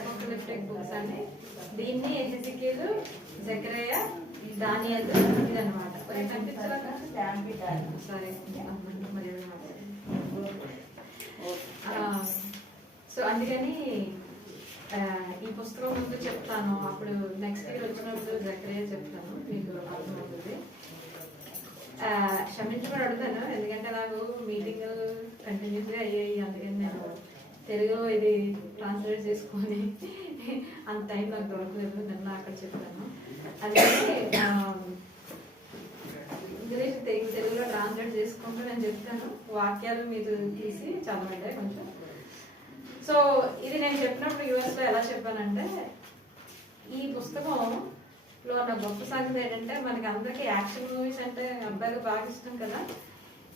Apocalyptic books అని. దీన్ని హెజికేలు, జకరియా, దానియేలు ఇదన్నమాట. సారీ సో అందుకని ఈ పుస్తకం ముందు చెప్తాను, అప్పుడు నెక్స్ట్ ఇయర్ వచ్చినప్పుడు జకరియా చెప్తాను, మీకు అర్థమవుతుంది. క్షమించమని అడుగుతాను, ఎందుకంటే నాకు మీటింగ్ కంటిన్యూస్గా అయ్యాయి. అందుకని నేను తెలుగులో ఇది ట్రాన్స్లేట్ చేసుకొని అంత టైం నాకు దొరకలేదు, నిన్న అక్కడ చెప్తాను. అందుకని ఇంగ్లీష్ తెలుగులో ట్రాన్స్లేట్ చేసుకుంటూ నేను చెప్తాను. వాక్యాలు మీరు తీసి చదవండి కొంచెం. సో ఇది నేను చెప్పినప్పుడు యూఎస్లో ఎలా చెప్పానంటే, ఈ పుస్తకంలో నా గొప్ప సంగతి ఏంటంటే, మనకి అందరికీ యాక్షన్ మూవీస్ అంటే అబ్బాయిలు బాగా ఇష్టం కదా.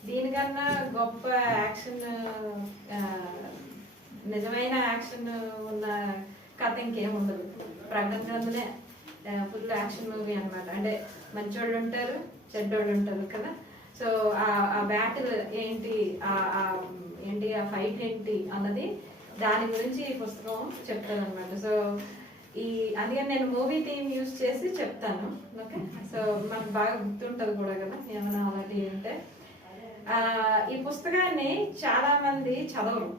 దీనికన్నా గొప్ప యాక్షన్, నిజమైన యాక్షన్ ఉన్న కథ ఇంకేం ఉండదు. ప్రకటన గ్రంథమే ఫుల్ యాక్షన్ మూవీ అనమాట. అంటే మంచోళ్ళు ఉంటారు, చెడ్డోళ్ళు ఉంటారు కదా. సో ఆ బ్యాటిల్ ఏంటి, ఏంటి ఆ ఫైట్ ఏంటి అన్నది, దాని గురించి ఈ పుస్తకం చెప్తాను అనమాట. సో అందుకని నేను మూవీ థీమ్ యూజ్ చేసి చెప్తాను. ఓకే, సో మనకు బాగా గుర్తుంటుంది కూడా కదా ఏమైనా అలాంటివి ఉంటే. ఈ పుస్తకాన్ని చాలా మంది చదవరు,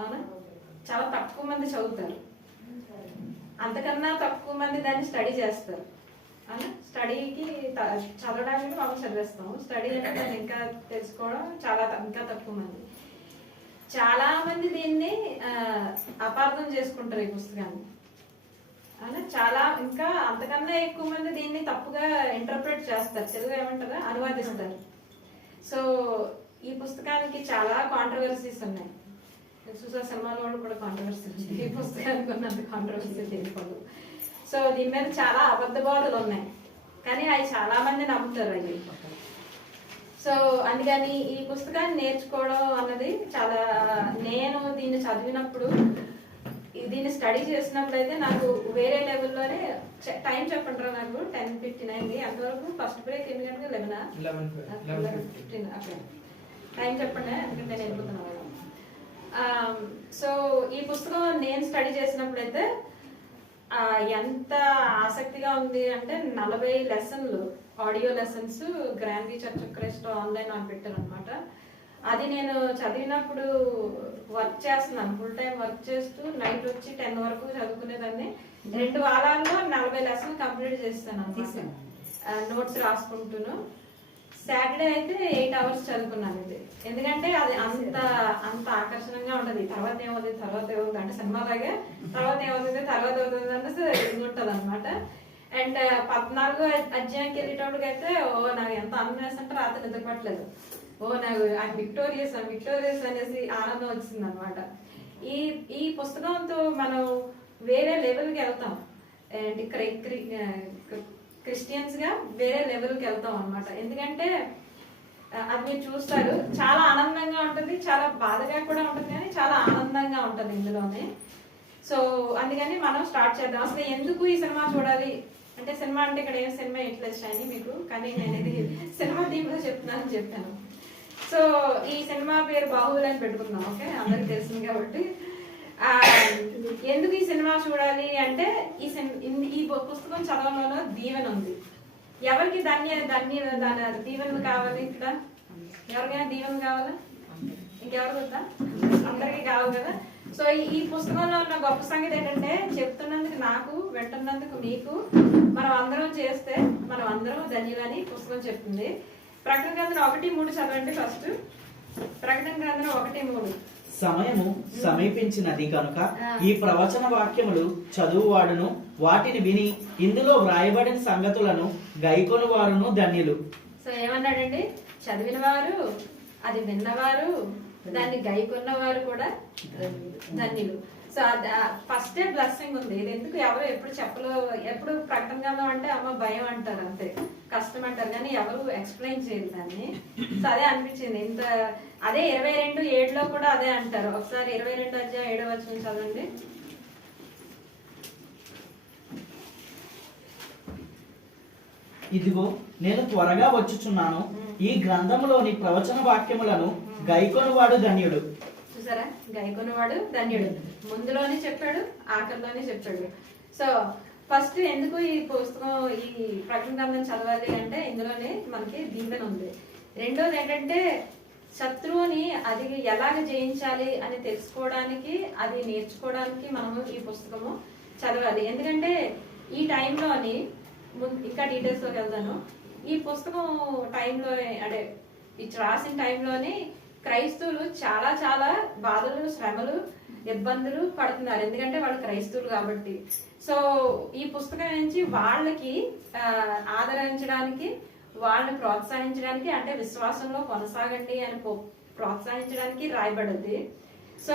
అవునా? చాలా తక్కువ మంది చదువుతారు, అంతకన్నా తక్కువ మంది దాన్ని స్టడీ చేస్తారు. అవునా? స్టడీకి చదవడానికి మనం చదివేస్తాం, స్టడీ అంటే దాన్ని ఇంకా తెలుసుకోవడం ఇంకా తక్కువ మంది. చాలా మంది దీన్ని అపార్థం చేసుకుంటారు ఈ పుస్తకాన్ని. అవునా? చాలా ఇంకా అంతకన్నా ఎక్కువ మంది దీన్ని తప్పుగా ఇంటర్ప్రిట్ చేస్తారు, తెలుగు ఏమంటారా అనువాదిస్తారు. సో ఈ పుస్తకానికి చాలా కాంట్రవర్సీస్ ఉన్నాయి. చూసా సినిమాలో కూడా కాంట్రవర్సీ ఉంది, ఈ పుస్తకానికి ఉన్నంత కాంట్రవర్సీ తెలియదు. సో దీని మీద చాలా అబద్ధ బోధలు ఉన్నాయి, కానీ అవి చాలా మంది నమ్ముతారు అవి. సో అందుకని ఈ పుస్తకాన్ని నేర్చుకోవడం అన్నది చాలా, నేను దీన్ని చదివినప్పుడు, దీన్ని స్టడీ చేసినప్పుడు అయితే నాకు వేరే లెవెల్లోనే టైం చెప్పంటారా నాకు 10:59 అంతవరకు. ఫస్ట్ బ్రేక్ ఎన్ని గంటలకు 11:15 అక్కడ టైం చెప్పండి, ఎందుకంటే నేను వెళ్ళిపోతున్నాను. సో ఈ పుస్తకం నేను స్టడీ చేసినప్పుడైతే ఎంత ఆసక్తిగా ఉంది అంటే 40 లెసన్లు, ఆడియో లెసన్స్ గ్రాండీ చర్చ్ ఆఫ్ క్రైస్ట్ ఆన్లైన్ అని పెట్టారు అనమాట. అది నేను చదివినప్పుడు వర్క్ చేస్తున్నాను, ఫుల్ టైం వర్క్ చేస్తూ నైట్ వచ్చి 10 వరకు చదువుకునేదాన్ని. 2 వారాల్లో 40 లెసన్లు కంప్లీట్ చేస్తాను అనమాట, నోట్స్ రాసుకుంటూను. సాటర్డే అయితే 8 అవర్స్ చదువుకున్నాను ఇది, ఎందుకంటే అది అంత ఆకర్షణంగా ఉండదు. తర్వాత ఏమవుతుంది అంటే సినిమాలాగే తర్వాత ఏమవుతుంది అంటే ఉంటుంది అనమాట. అండ్ 14వ అధ్యాయంకి వెళ్ళేటప్పటికి అయితే నాకు ఎంత ఆనందం వేస్తుంటే రాత్రి నిద్రపట్టలేదు. నాకు విక్టోరియస్ అనేసి ఆనందం వచ్చింది అనమాట. ఈ పుస్తకంతో మనం వేరే లెవెల్కి వెళ్తాం, క్రిస్టియన్స్ గా వేరే లెవెల్కి వెళ్తాం అనమాట. ఎందుకంటే అది మీరు చూస్తారు, చాలా ఆనందంగా ఉంటుంది, చాలా బాధగా కూడా ఉంటుంది, కానీ చాలా ఆనందంగా ఉంటుంది ఇందులోనే. సో అందుకని మనం స్టార్ట్ చేద్దాం. అసలు ఎందుకు ఈ సినిమా చూడాలి అంటే, సినిమా అంటే ఇక్కడ ఏం సినిమా ఇంట్రెస్ట్ అని మీకు, కానీ నేను ఇది సినిమా థీమ్లో చెప్తున్నానని చెప్పాను. సో ఈ సినిమా పేరు బాహుబలి అని పెట్టుకుందాం, ఓకే, అందరికి తెలిసింది కాబట్టి. ఎందుకు ఈ సినిమా చూడాలి అంటే, ఈ పుస్తకం చదవడంలో దీవెన ఉంది. ఎవరికి దీవెనలు కావాలి? ఇక్కడ ఎవరికైనా దీవెనలు కావాలా? ఇంకెవరికి వద్దా? అందరికి కావాలి కదా. సో ఈ పుస్తకంలో ఉన్న గొప్ప సంగతి ఏంటంటే, చెప్తున్నందుకు నాకు, వింటున్నందుకు మీకు, మనం అందరం చేస్తే మనం అందరం ధన్యులని పుస్తకం చెప్తుంది. ప్రకటన గ్రంథం 1:3 చదవండి ఫస్ట్. ప్రకటన గ్రంథం 1:3. సమయము సమీపించినది కనుక ఈ ప్రవచన వాక్యములు చదువువాడును వాటిని విని ఇందులో వ్రాయబడిన సంగతులను గైకొను వారును ధన్యులు. సో ఏమన్నాడండి? చదివిన వారు, అది విన్నవారు, దాన్ని గైకొన్నవారు కూడా ధన్యులు. సో ఫస్టే బ్లెస్సింగ్ ఉంది. ఇది ఎందుకు ఎవరు ఎప్పుడు ప్రకటన గ్రంథం అంటే అమ్మ భయం అంటారు, అంతే, కష్టం అంటారు, కానీ ఎవరు ఎక్స్ప్లెయిన్ చేయరు దాన్ని. సో అదే అనిపించింది. అదే 22:7 కూడా అదే అంటారు. ఒకసారి 22 అధ్యాయం 7వ వచనం చదవండి. ఇదిగో నేను త్వరగా వచ్చుచున్నాను, ఈ గ్రంథములోని ప్రవచన వాక్యములను గైకొనువాడు ధన్యుడు. చూసారా, గైకొనువాడు ధన్యుడు. ముందులోనే చెప్పాడు, ఆఖరిలోనే చెప్పాడు. సో ఫస్ట్ ఎందుకు ఈ పుస్తకం, ఈ ప్రకటన గ్రంథం చదవాలి అంటే ఇందులోనే మనకి దీవెన ఉంది. రెండోది ఏంటంటే శత్రువుని అది ఎలాగ జయించాలి అని తెలుసుకోవడానికి, అది నేర్చుకోవడానికి మనము ఈ పుస్తకము చదవాలి. ఎందుకంటే ఈ టైంలోని ఇంకా డీటెయిల్స్లోకి వెళ్తాను. ఈ పుస్తకం టైంలో అంటే ఇది రాసిన టైంలోని క్రైస్తవులు చాలా చాలా బాధలు, శ్రమలు, ఇబ్బందులు పడుతున్నారు. ఎందుకంటే వాళ్ళు క్రైస్తవులు కాబట్టి. సో ఈ పుస్తకం నుంచి వాళ్ళకి ఆదరించడానికి, వాళ్ళని ప్రోత్సహించడానికి, అంటే విశ్వాసంలో కొనసాగండి అని ప్రోత్సహించడానికి రాయబడింది. సో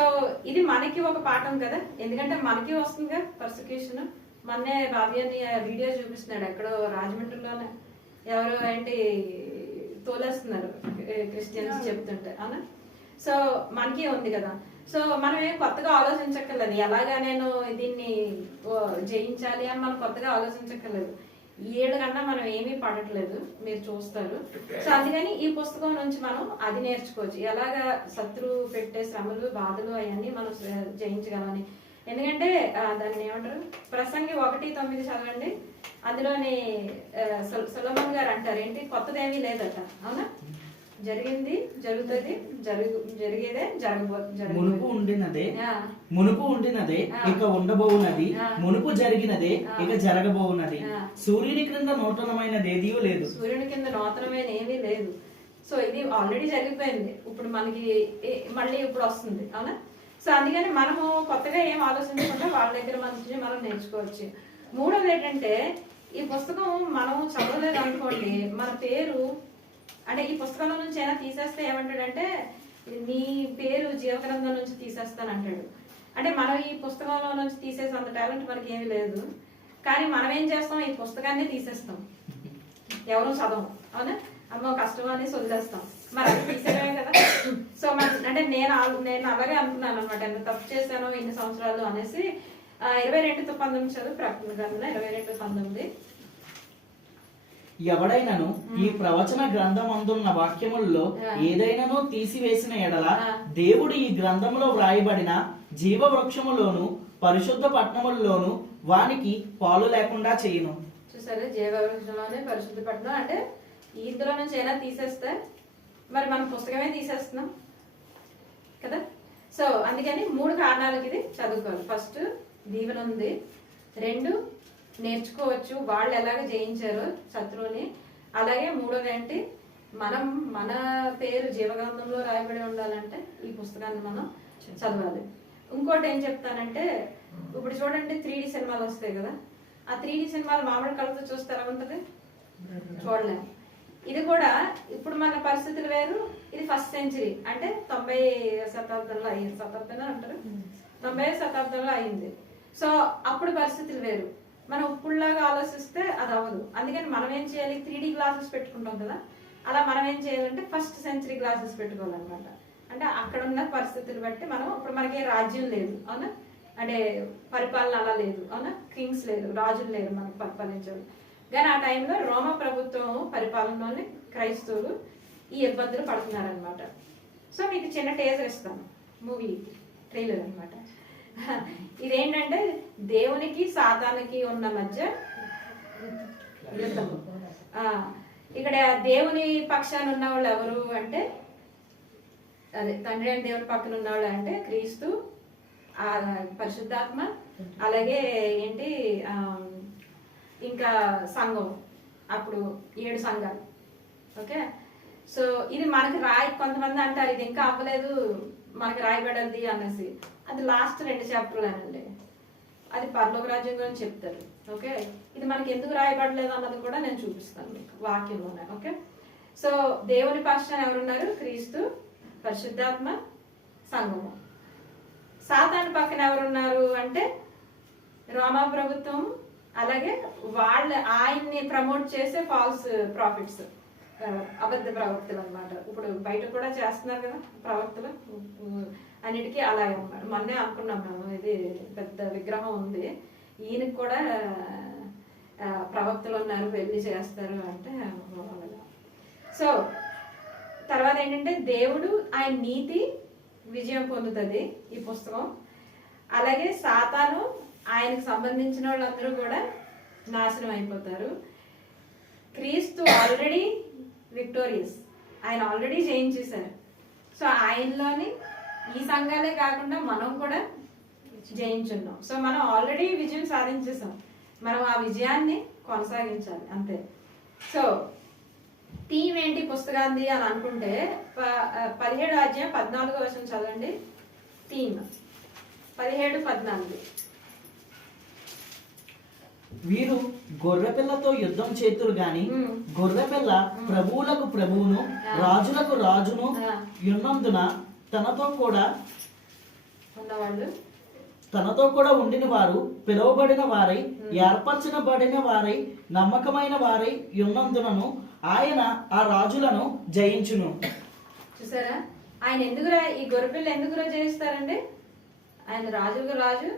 ఇది మనకి ఒక పాఠం కదా, ఎందుకంటే మనకి వస్తుంది కదా పర్సిక్యూషన్. మొన్నే బాబీ వీడియో చూపిస్తున్నాడు ఎక్కడో రాజమండ్రిలోనే, ఎవరు ఏంటి తోలేస్తున్నారు క్రిస్టియన్స్ చెప్తుంటే, అవునా? సో మనకి ఉంది కదా. సో మనం ఏం కొత్తగా ఆలోచించక్కర్లేదు, ఎలాగా నేను దీన్ని జయించాలి అని మనం కొత్తగా ఆలోచించక్కర్లేదు. ఏడు కన్నా మనం ఏమీ పడట్లేదు, మీరు చూస్తారు. సో అందుకని ఈ పుస్తకం నుంచి మనం అది నేర్చుకోవచ్చు, ఎలాగా శత్రువు పెట్టే శ్రమలు, బాధలు అవన్నీ మనం జయించగలని. ఎందుకంటే దాన్ని ఏమంటారు, ప్రసంగి 1:9 చదవండి. అందులోని సొలొమోన్ గారు అంటారు ఏంటి, కొత్తదేమీ లేదట, అవునా? జరిగింది, జరుగుతుంది, జరిగేదే, మునుపు ఉండినదే ఇక ఉండబోవునది, మునుపు జరిగినదే ఇక జరగబోవునది, సూర్యుని క్రింద నూతనమైనది లేదు. సూర్యుని కింద నూతనమైన ఏమీ లేదు. సో ఇది ఆల్రెడీ జరిగిపోయింది, ఇప్పుడు మనకి మళ్ళీ ఇప్పుడు వస్తుంది, అవునా? సో అందుకని మనము కొత్తగా ఏం ఆలోచించకుండా వాళ్ళ దగ్గర మంచి మనం నేర్చుకోవచ్చు. మూడోది ఏంటంటే ఈ పుస్తకం మనం చదవలేదు అనుకోండి, మన పేరు అంటే ఈ పుస్తకంలో నుంచి అయినా తీసేస్తే ఏమంటాడంటే నీ పేరు జీవగ్రంథం నుంచి తీసేస్తాను అంటాడు. అంటే మనం ఈ పుస్తకంలో నుంచి తీసేసేంత టాలెంట్ మనకి ఏమీ లేదు. కానీ మనం ఏం చేస్తాం, ఈ పుస్తకాన్ని తీసేస్తాం, ఎవరు చదవం, అవునా? అమ్మో కష్టం అనేసి వదిలేస్తాం, మరి అది తీసేయడమే కదా. సో అంటే నేను అలాగే అనుకున్నాను అనమాట, ఎంత తప్పు చేశానో ఇన్ని సంవత్సరాలు అనేసి. 22:19 చదువు, ప్రకటన గ్రంథం 22:19. ఎవడైనను ఈ ప్రవచన గ్రంథమందున్న వాక్యములలో ఏదైనాను తీసివేసిన ఎడల దేవుడు ఈ గ్రంథములో వ్రాయబడిన జీవ వృక్షములోను పరిశుద్ధ పట్టణములలోను వానికి పాలు లేకుండా చేయును. చూసారు, జీవ వృక్షంలోనే పరిశుద్ధ పట్టణం అంటే ఇందులో నుంచి అయినా తీసేస్తే మరి మనం పుస్తకమే తీసేస్తున్నాం కదా. సో అందుకని 3 కారణాలకి ఇది చదువుకోవాలి. ఫస్ట్ దీవెన ఉంది, 2 నేర్చుకోవచ్చు వాళ్ళు ఎలాగ జయించారో శత్రువుని, అలాగే 3వది ఏంటి, మన పేరు జీవగ్రంథంలో రాయబడి ఉండాలంటే ఈ పుస్తకాన్ని మనం చదవాలి. ఇంకోటి ఏం చెప్తానంటే, ఇప్పుడు చూడండి 3D సినిమాలు వస్తాయి కదా, ఆ 3D సినిమాలు మామూలు కళ్ళతో చూస్తే ఎలా ఉంటుంది, చూడలేము. ఇది కూడా ఇప్పుడు మన పరిస్థితులు వేరు, ఇది 1st సెంచరీ అంటే 90వ శతాబ్దంలో అయింది, శతాబ్దంలో అంటారు 90వ శతాబ్దంలో అయింది. సో అప్పుడు పరిస్థితులు వేరు, మనం ఇప్పుడులాగా ఆలోచిస్తే అది అవ్వదు. అందుకని మనం ఏం చేయాలి, 3D గ్లాసెస్ పెట్టుకుంటాం కదా, అలా మనం ఏం చేయాలంటే 1st సెంచరీ గ్లాసెస్ పెట్టుకోవాలన్నమాట. అంటే అక్కడ ఉన్న పరిస్థితులు బట్టి మనం, ఇప్పుడు మనకి రాజ్యం లేదు, అవునా? అంటే పరిపాలన అలా లేదు, అవునా? కింగ్స్ లేదు, రాజులు లేరు మనకు పరిపాలించాలి. కానీ ఆ టైంలో రోమా ప్రభుత్వం పరిపాలనలోనే క్రైస్తవులు ఈ ఇబ్బందులు పడుతున్నారనమాట. సో మీకు చిన్న టేజర్ ఇస్తాను, మూవీ ట్రైలర్ అనమాట. ఇదేంటంటే దేవునికి సాతానికి ఉన్న మధ్య యుద్ధం. ఇక్కడ దేవుని పక్షాన ఉన్న వాళ్ళు ఎవరు అంటే, అదే తండ్రి అయిన దేవుని పక్కన ఉన్న వాళ్ళు అంటే క్రీస్తు, పరిశుద్ధాత్మ, అలాగే ఏంటి ఇంకా సంఘం, అప్పుడు 7 సంఘాలు. ఓకే, సో ఇది మనకి కొంతమంది అంటారు ఇది ఇంకా అవ్వలేదు మనకి రాయబడింది అనేసి, అది లాస్ట్ 2 చాప్టర్లేనండి, అది పరలోక రాజ్యం గురించి చెప్తారు. ఓకే, ఇది మనకి ఎందుకు రాయబడలేదు అన్నది కూడా నేను చూపిస్తాను మీకు వాక్యంలోనే. ఓకే, సో దేవుని పక్షాన ఎవరున్నారు, క్రీస్తు, పరిశుద్ధాత్మ, సంఘము. సాతాను పక్కన ఎవరున్నారు అంటే రోమా ప్రభుత్వం, అలాగే ఆయన్ని ప్రమోట్ చేసే ఫాల్స్ ప్రాఫిట్స్, అబద్ధ ప్రవక్తలు అనమాట. ఇప్పుడు బయట కూడా చేస్తున్నారు కదా ప్రవక్తలు, అన్నిటికీ అలాగే ఉన్నారు. మొన్నే అనుకున్నాం మేము, ఇది పెద్ద విగ్రహం ఉంది, ఈయనకి కూడా ప్రవక్తలు ఉన్నారు, వెళ్ళి చేస్తారు అంటే. సో తర్వాత ఏంటంటే దేవుడు ఆయన నీతి విజయం పొందుతుంది ఈ పుస్తకం. అలాగే సాతాను ఆయనకు సంబంధించిన వాళ్ళందరూ కూడా నాశనం అయిపోతారు. క్రీస్తు ఆల్రెడీ విక్టోరియస్, ఆయన ఆల్రెడీ జయించేశారు. సో ఆయనలోని ఈ సంఘాలే కాకుండా మనం కూడా జయించున్నాం. సో మనం ఆల్రెడీ విజయం సాధించేసాం, మనం ఆ విజయాన్ని కొనసాగించాలి అంతే. సో థీమ్ ఏంటి పుస్తకాన్ని అని అనుకుంటే 17 అధ్యాయం 14వ వచనం చదవండి. థీమ్ 17-14. వీరు గొర్రెపిల్లతో యుద్ధం చేతురు గాని గొర్రెపిల్ల ప్రభువులకు ప్రభువును రాజులకు రాజును యున్నందున తనతో కూడా ఉన్నవాళ్ళు, తనతో కూడా ఉండిన వారు, పిలువబడిన వారై ఏర్పరచబడిన వారై నమ్మకమైన వారై యున్నందునను ఆయన ఆ రాజులను జయించును. చూసారా ఆయన ఎందుకురా ఈ గొర్రెపిల్ల ఎందుకురా జయిస్తారండి? ఆయన రాజులకు రాజు,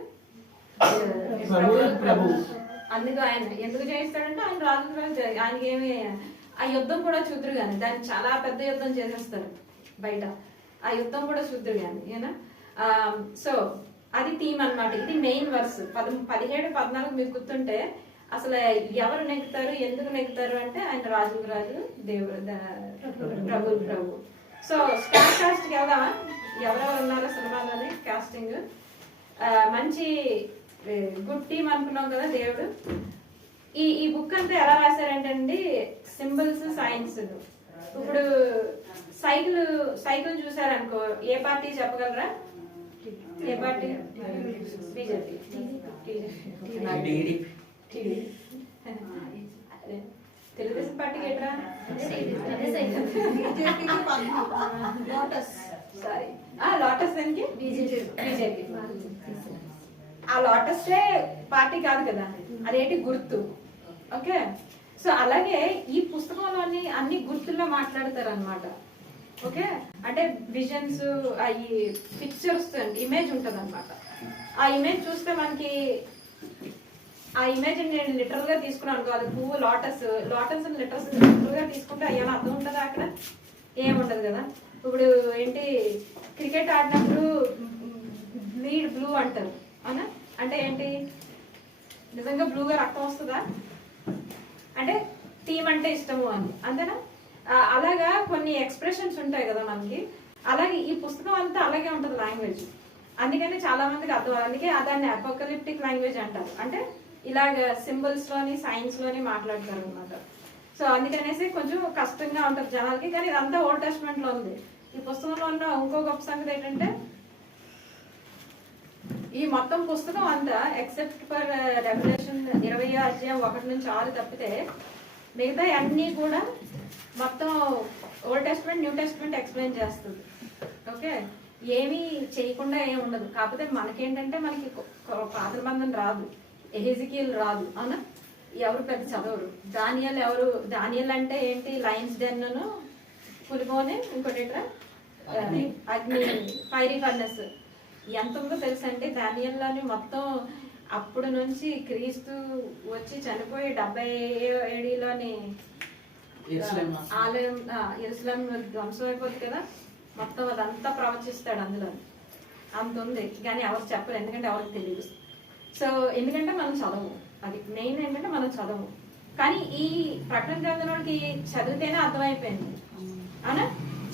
ప్రభువులకు ప్రభు. అందుకు ఆయన ఎందుకు జయిస్తాడంటే ఆయన రాజులకు రాజు. ఆయనకి ఏమి ఆ యుద్ధం కూడా చూద్దరు కానీ దాన్ని చాలా పెద్ద యుద్ధం చేసేస్తారు బయట. ఆ యుద్ధం కూడా చూద్దరు కానీ ఏనా. సో అది థీమ్ అన్నమాట. ఇది మెయిన్ వర్స్ 17-14 మీకు గుర్తుంటే అసలు ఎవరు నెగ్గుతారు, ఎందుకు నెగ్గుతారు అంటే ఆయన రాజుకు రాజు, దేవుడు ప్రభు ప్రభు. సో స్టార్ కాస్ట్కి వెళ్దామా? ఎవరెవరు ఉన్నారో సినిమాలోని కాస్టింగ్ మంచి గుడ్ టీమ్ అనుకున్నాం కదా దేవుడు. ఈ బుక్ అంతా ఎలా రాశారంటే సింబల్స్, సైన్స్. ఇప్పుడు సైకిల్ చూసారనుకో, ఏ పార్టీ చెప్పగలరా? ఏ పార్టీ? బీజేపీ, తెలుగుదేశం పార్టీకి ఏంట్రా? సారీ, లోటస్ దానికి బీజేపీ. ఆ లోటస్ పార్టీ కాదు కదా, అదేంటి గుర్తు. ఓకే, సో అలాగే ఈ పుస్తకంలోని అన్ని గుర్తుల్లో మాట్లాడతారు అనమాట. ఓకే, అంటే విజన్స్, అవి పిక్చర్స్, ఇమేజ్ ఉంటుంది అనమాట. ఆ ఇమేజ్ చూస్తే మనకి ఆ ఇమేజ్ నేను లిటరల్ గా తీసుకున్నాను అనుకో, అది పువ్వు లోటస్ లిటరల్ గా తీసుకుంటే అయ్యా అర్థం ఉంటుందా? అక్కడ ఏముండదు కదా. ఇప్పుడు ఏంటి, క్రికెట్ ఆడినప్పుడు బ్లీడ్ బ్లూ అంటారు అవునా? అంటే ఏంటి, నిజంగా బ్లూగా రక్తం వస్తుందా? అంటే టీమ్ అంటే ఇష్టము అని, అంతేనా? అలాగా కొన్ని ఎక్స్ప్రెషన్స్ ఉంటాయి కదా మనకి. అలాగే ఈ పుస్తకం అంతా అలాగే ఉంటుంది లాంగ్వేజ్. అందుకని చాలా మందికి అర్థం, అందుకే దాన్ని అపోకలిప్టిక్ లాంగ్వేజ్ అంటారు. అంటే ఇలాగ సింబల్స్ లోని సైన్స్ లోని మాట్లాడతారు అనమాట. సో అందుకనేసి కొంచెం కష్టంగా ఉంటుంది జనాలకి. కానీ ఇదంతా ఓల్డ్ టెస్ట్మెంట్ లో ఉంది. ఈ పుస్తకంలో ఉన్న ఇంకో గొప్ప సంగతి ఏంటంటే ఈ మొత్తం పుస్తకం అంతా ఎక్సెప్ట్ ఫర్ రెవల్యూషన్ 20వ అధ్యాయం 1-6 తప్పితే మిగతా అన్నీ కూడా మొత్తం old testament, new testament explain చేస్తుంది. ఓకే, ఏమీ చేయకుండా ఏమి ఉండదు. కాకపోతే మనకేంటంటే మనకి పాత నిబంధన రాదు, ఎహెజికియల్ రాదు అవునా? ఎవరు పెద్ద చదవరు. దానియల్ అంటే ఏంటి, లయన్స్ డెన్, పులిపోని, ఇంకోటి అగ్ని, ఫైరీ ఫర్నెస్. ఎంత ఉందో తెలుసు అంటే దానియల్లోని మొత్తం అప్పుడు నుంచి క్రీస్తు వచ్చి చనిపోయి 70 AD ఆలయం యెరూషలేం ధ్వంసం అయిపోతుంది కదా, మొత్తం అదంతా ప్రవచిస్తాడు అందులో. అంత ఉంది కానీ ఎవరు చెప్పరు, ఎందుకంటే ఎవరికి తెలియదు. సో ఎందుకంటే మనం చదవము, అది మెయిన్ ఏంటంటే మనం చదవము. కానీ ఈ ప్రకటన గ్రంథంలోకి చదివితేనే అర్థమైపోయింది అవునా?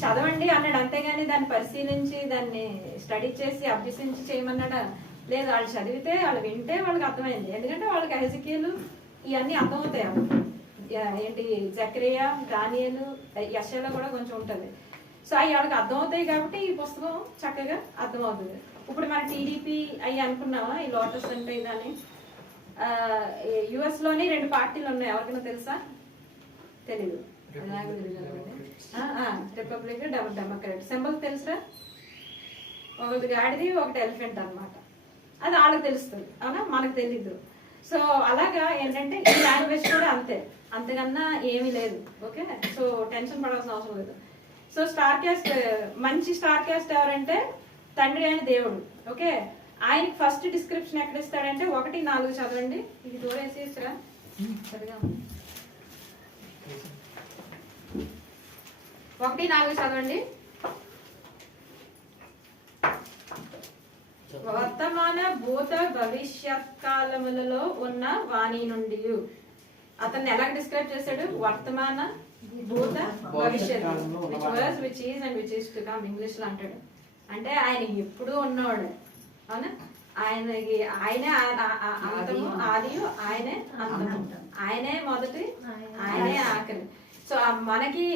చదవండి అన్నాడు అంతేగాని దాన్ని పరిశీలించి దాన్ని స్టడీ చేసి అభ్యసించి చేయమన్నాడా? లేదు, వాళ్ళు చదివితే, వాళ్ళు వింటే వాళ్ళకి అర్థమైంది. ఎందుకంటే వాళ్ళకి ఎహెజికేలు ఇవన్నీ అర్థమవుతాయి. ఏంటి, జకరియా, దానియేలు, యెషయాలో కూడా కొంచెం ఉంటుంది. సో అవి వాళ్ళకి అర్థమవుతాయి కాబట్టి ఈ పుస్తకం చక్కగా అర్థమవుతుంది. ఇప్పుడు మన టీడీపీ అవి అనుకున్నావా, ఈ లోటస్ అంటే ఇదని. యుఎస్ లోని 2 పార్టీలు ఉన్నాయి, ఎవరికైనా తెలుసా? తెలీదు. Republic, Democrat. సింబల్ తెలుసా? ఒకటి గాడిది, ఒకటి ఎలిఫెంట్ అనమాట. అది వాళ్ళకి తెలుస్తుంది అవునా, మనకు తెలీదు. సో అలాగా ఏంటంటే ఈ లాంగ్వేజ్ కూడా అంతే, అంతకన్నా ఏమీ లేదు. ఓకే, సో టెన్షన్ పడాల్సిన అవసరం లేదు. సో స్టార్ క్యాస్ట్, మంచి స్టార్ క్యాస్ట్ ఎవరంటే తండ్రి అయిన దేవుడు. ఓకే, ఆయనకి ఫస్ట్ డిస్క్రిప్షన్ ఎక్కడ ఇస్తాడంటే 1-4 చదవండి. ఇది దూరేసి ఇస్తారా? సరిగా 1-4 చదవండి. వర్తమాన భూత భవిష్యత్ కాలములలో ఉన్న వాణి నుండి. అతన్ని ఎలా డిస్క్రైబ్ చేశాడు? వర్తమాన భూత భవిష్యత్, which was, which is and which is to come English లో అంటాడు. అంటే ఆయన ఎప్పుడు ఉన్నవాడు, అవునా? ఆయనకి ఆయనే అంతము, ఆదియు ఆయనే అంతము, ఆయనే మొదటి, ఆయనే ఆఖరి. సో మనకి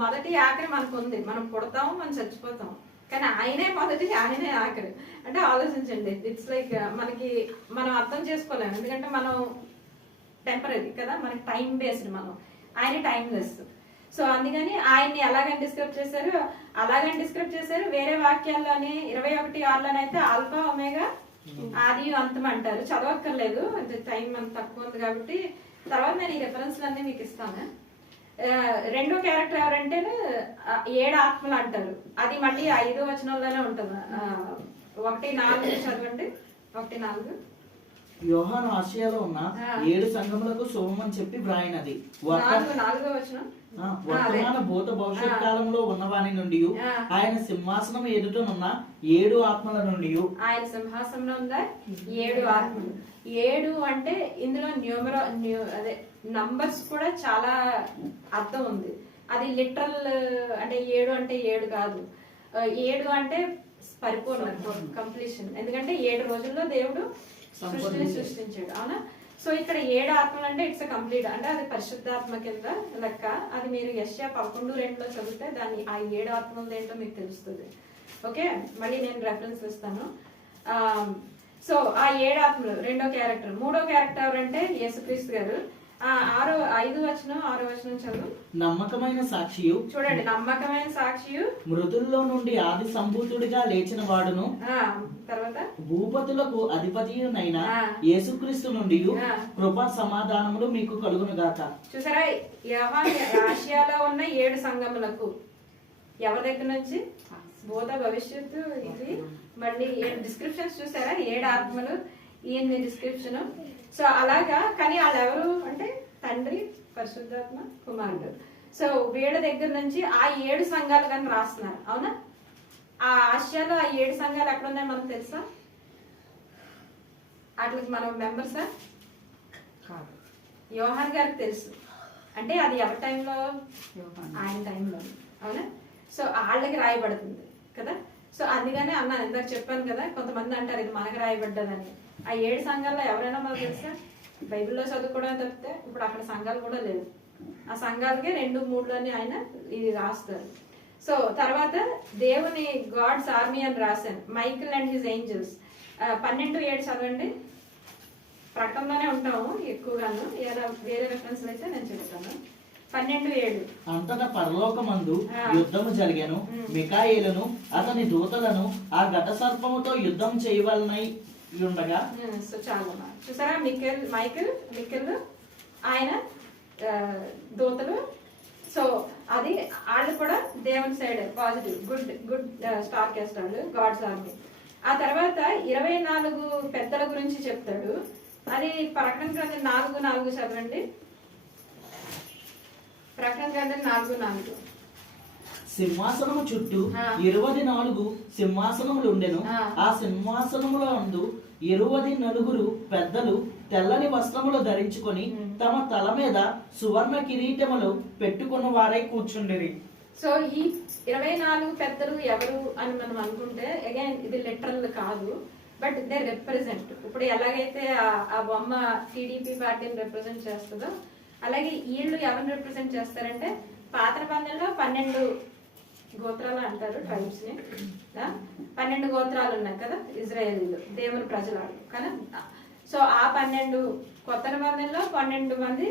మొదటి ఆఖరి మనకు ఉంది. మనం పుడతాము, మనం చచ్చిపోతాం, కానీ ఆయనే మొదటి, ఆయనే ఆఖరి. అంటే ఆలోచించండి, ఇట్స్ లైక్ మనకి మనం అర్థం చేసుకోలేము, ఎందుకంటే మనం టెంపరీ కదా, మనకి టైం బేస్డ్, మనం ఆయన టైంలెస్. సో అందుకని ఆయన్ని ఎలాగని డిస్క్రైబ్ చేశారు, అలాగని డిస్క్రైబ్ చేశారు. వేరే వాక్యాల్లోనే 21:6 అయితే ఆల్ఫా ఒమేగా, ఆది అంతం అంటారు. చదవక్కర్లేదు, టైం మనకు తక్కువ ఉంది కాబట్టి. తర్వాత నేను ఈ రెఫరెన్స్లు అన్నీ మీకు ఇస్తాను. రెండో క్యారెక్టర్ ఎవరంటే 7 ఆత్మలు అంటారు. అది మళ్ళీ 5వ వచనంలోనే ఉంటుంది. 1:4 చదవండి. 1:4. యోహాను ఆసియాలో ఉన్న 7 సంఘములకు శుభమని చెప్పి వ్రాయినది. 4వ వచనం. వర్తమాన భూత భవిష్యత్ కాలంలో ఉన్నవాని నుండి, ఆయన సింహాసనం ఎదుటనున్న 7 ఆత్మల నుండి. ఆయన సింహాసనం ఉన్న 7 ఆత్మలు. 7 అంటే ఇందులో అదే నంబర్స్ కూడా చాలా అర్థం ఉంది. అది లిటరల్ అంటే 7 అంటే 7 కాదు. 7 అంటే పరిపూర్ణ, కంప్లీషన్. ఎందుకంటే 7 రోజుల్లో దేవుడు సృష్టించాడు, అవునా? సో ఇక్కడ 7 ఆత్మలు అంటే ఇట్స్ కంప్లీట్, అంటే అది పరిశుద్ధాత్మ కింద లెక్క. అది మీరు యెషయా 11:2 చదివితే దాన్ని ఆ 7 ఆత్మలు ఏంటో మీకు తెలుస్తుంది. ఓకే, మళ్ళీ నేను రెఫరెన్స్ ఇస్తాను. సో ఆ 7 ఆత్మలు రెండో క్యారెక్టర్. మూడో క్యారెక్టర్ ఎవరంటే యేసుక్రీస్తు గారు. 5వ వచనం 6వ వచనం చదువు. నమ్మకమైన సాక్షియు, చూడండి, నమ్మకమైన సాక్షియు, మృతుల్లో నుండి ఆది సంభూతుడిగా లేచిన వాడును, తర్వాత భూపతులకు అధిపతియునైన యేసుక్రీస్తు నుండి కృపా సమాధానములు మీకు కలుగును గాక. చూసారా, ఆసియాలో ఉన్న 7 సంఘములకు ఎవరి దగ్గర నుంచి? భూత భవిష్యత్తు. ఇది మళ్ళీ డిస్క్రిప్షన్స్ చూసారా, 7 ఆత్మలు, ఈయన డిస్క్రిప్షన్. సో అలాగా, కానీ వాళ్ళు ఎవరు అంటే తండ్రి, పరిశుద్ధాత్మ, కుమారుడు. సో వీళ్ళ దగ్గర నుంచి ఆ 7 సంఘాలు కానీ రాస్తున్నారు, అవునా? ఆ ఆసియాలో ఆ 7 సంఘాలు ఎక్కడ ఉన్నాయో మనకు తెలుసా? వాటికి మనం మెంబర్సా? యోహాన్ గారికి తెలుసు. అంటే అది ఎవరి టైంలో? ఆయన టైంలో, అవునా? సో వాళ్ళకి రాయబడుతుంది కదా. సో అందుకనే అన్నాను, ఇందాక చెప్పాను కదా, కొంతమంది అంటారు ఇది మనకు రాయబడ్డదని. ఆ 7 సంఘాల్లో ఎవరైనా మనకు తెలుసా? బైబిల్లో చదువుకోవడం తప్పితే ఇప్పుడు అక్కడ సంఘాలు కూడా లేవు. ఆ సంఘాలకే 2-3లోనే ఆయన ఇది రాస్తారు. సో తర్వాత దేవుని గాడ్స్ ఆర్మీ అని రాశాను, మైకిల్ అండ్ హిజ్ ఏంజల్స్. 12:7 చదవండి. ప్రకటనలోనే ఉంటాము ఎక్కువగాను, వేరే రెఫరెన్స్ అయితే నేను చెప్తాను. 12:7. అంతటా పరలోకమందు యుద్ధము జరిగాను. మికాయేలును అతని దూతలను ఆ ఘట సర్పముతో యుద్ధం చేయవలనై ఉండగా. సో చాలా చూసారా, మికెల్ ఆయన దూతలు. సో అది వాళ్ళు కూడా దేవుని side positive, good star cast వాళ్ళు, గాడ్స్ ఆర్మీ. ఆ తర్వాత 24 పెద్దల గురించి చెప్తాడు. అది ప్రకటన గ్రంథం 4:4 చదవండి. ప్రకటన గ్రంథం 4:4. సింహాసనము చుట్టూ 24 సింహాసనములు ఉండెను. ఆ సింహాసనముల నందు 24 పెద్దలు తెల్లని వస్త్రములు ధరించుకొని తమ తల మీద సువర్ణ కిరీటములు పెట్టుకున్న వారై కూర్చుండేది. సో ఈ 24 పెద్దలు ఎవరు అని మనం అనుకుంటే, అగైన్ ఇది లిటరల్ కాదు, బట్ దే రిప్రజెంట్. ఇప్పుడు ఎలాగైతే ఆ బొమ్మ టీడీపీ పార్టీని రిప్రజెంట్ చేస్తుందో, అలాగే వీళ్ళు ఎవరిని రిప్రజెంట్ చేస్తారంటే, పాత నిబంధనలో 12 గోత్రాలు అంటారు, ట్రైబ్స్ ని. 12 గోత్రాలు ఉన్నాయి కదా ఇజ్రాయేలీలు, దేవుని ప్రజలు కదా. సో ఆ 12, కొత్త నిబంధనలో 12 మంది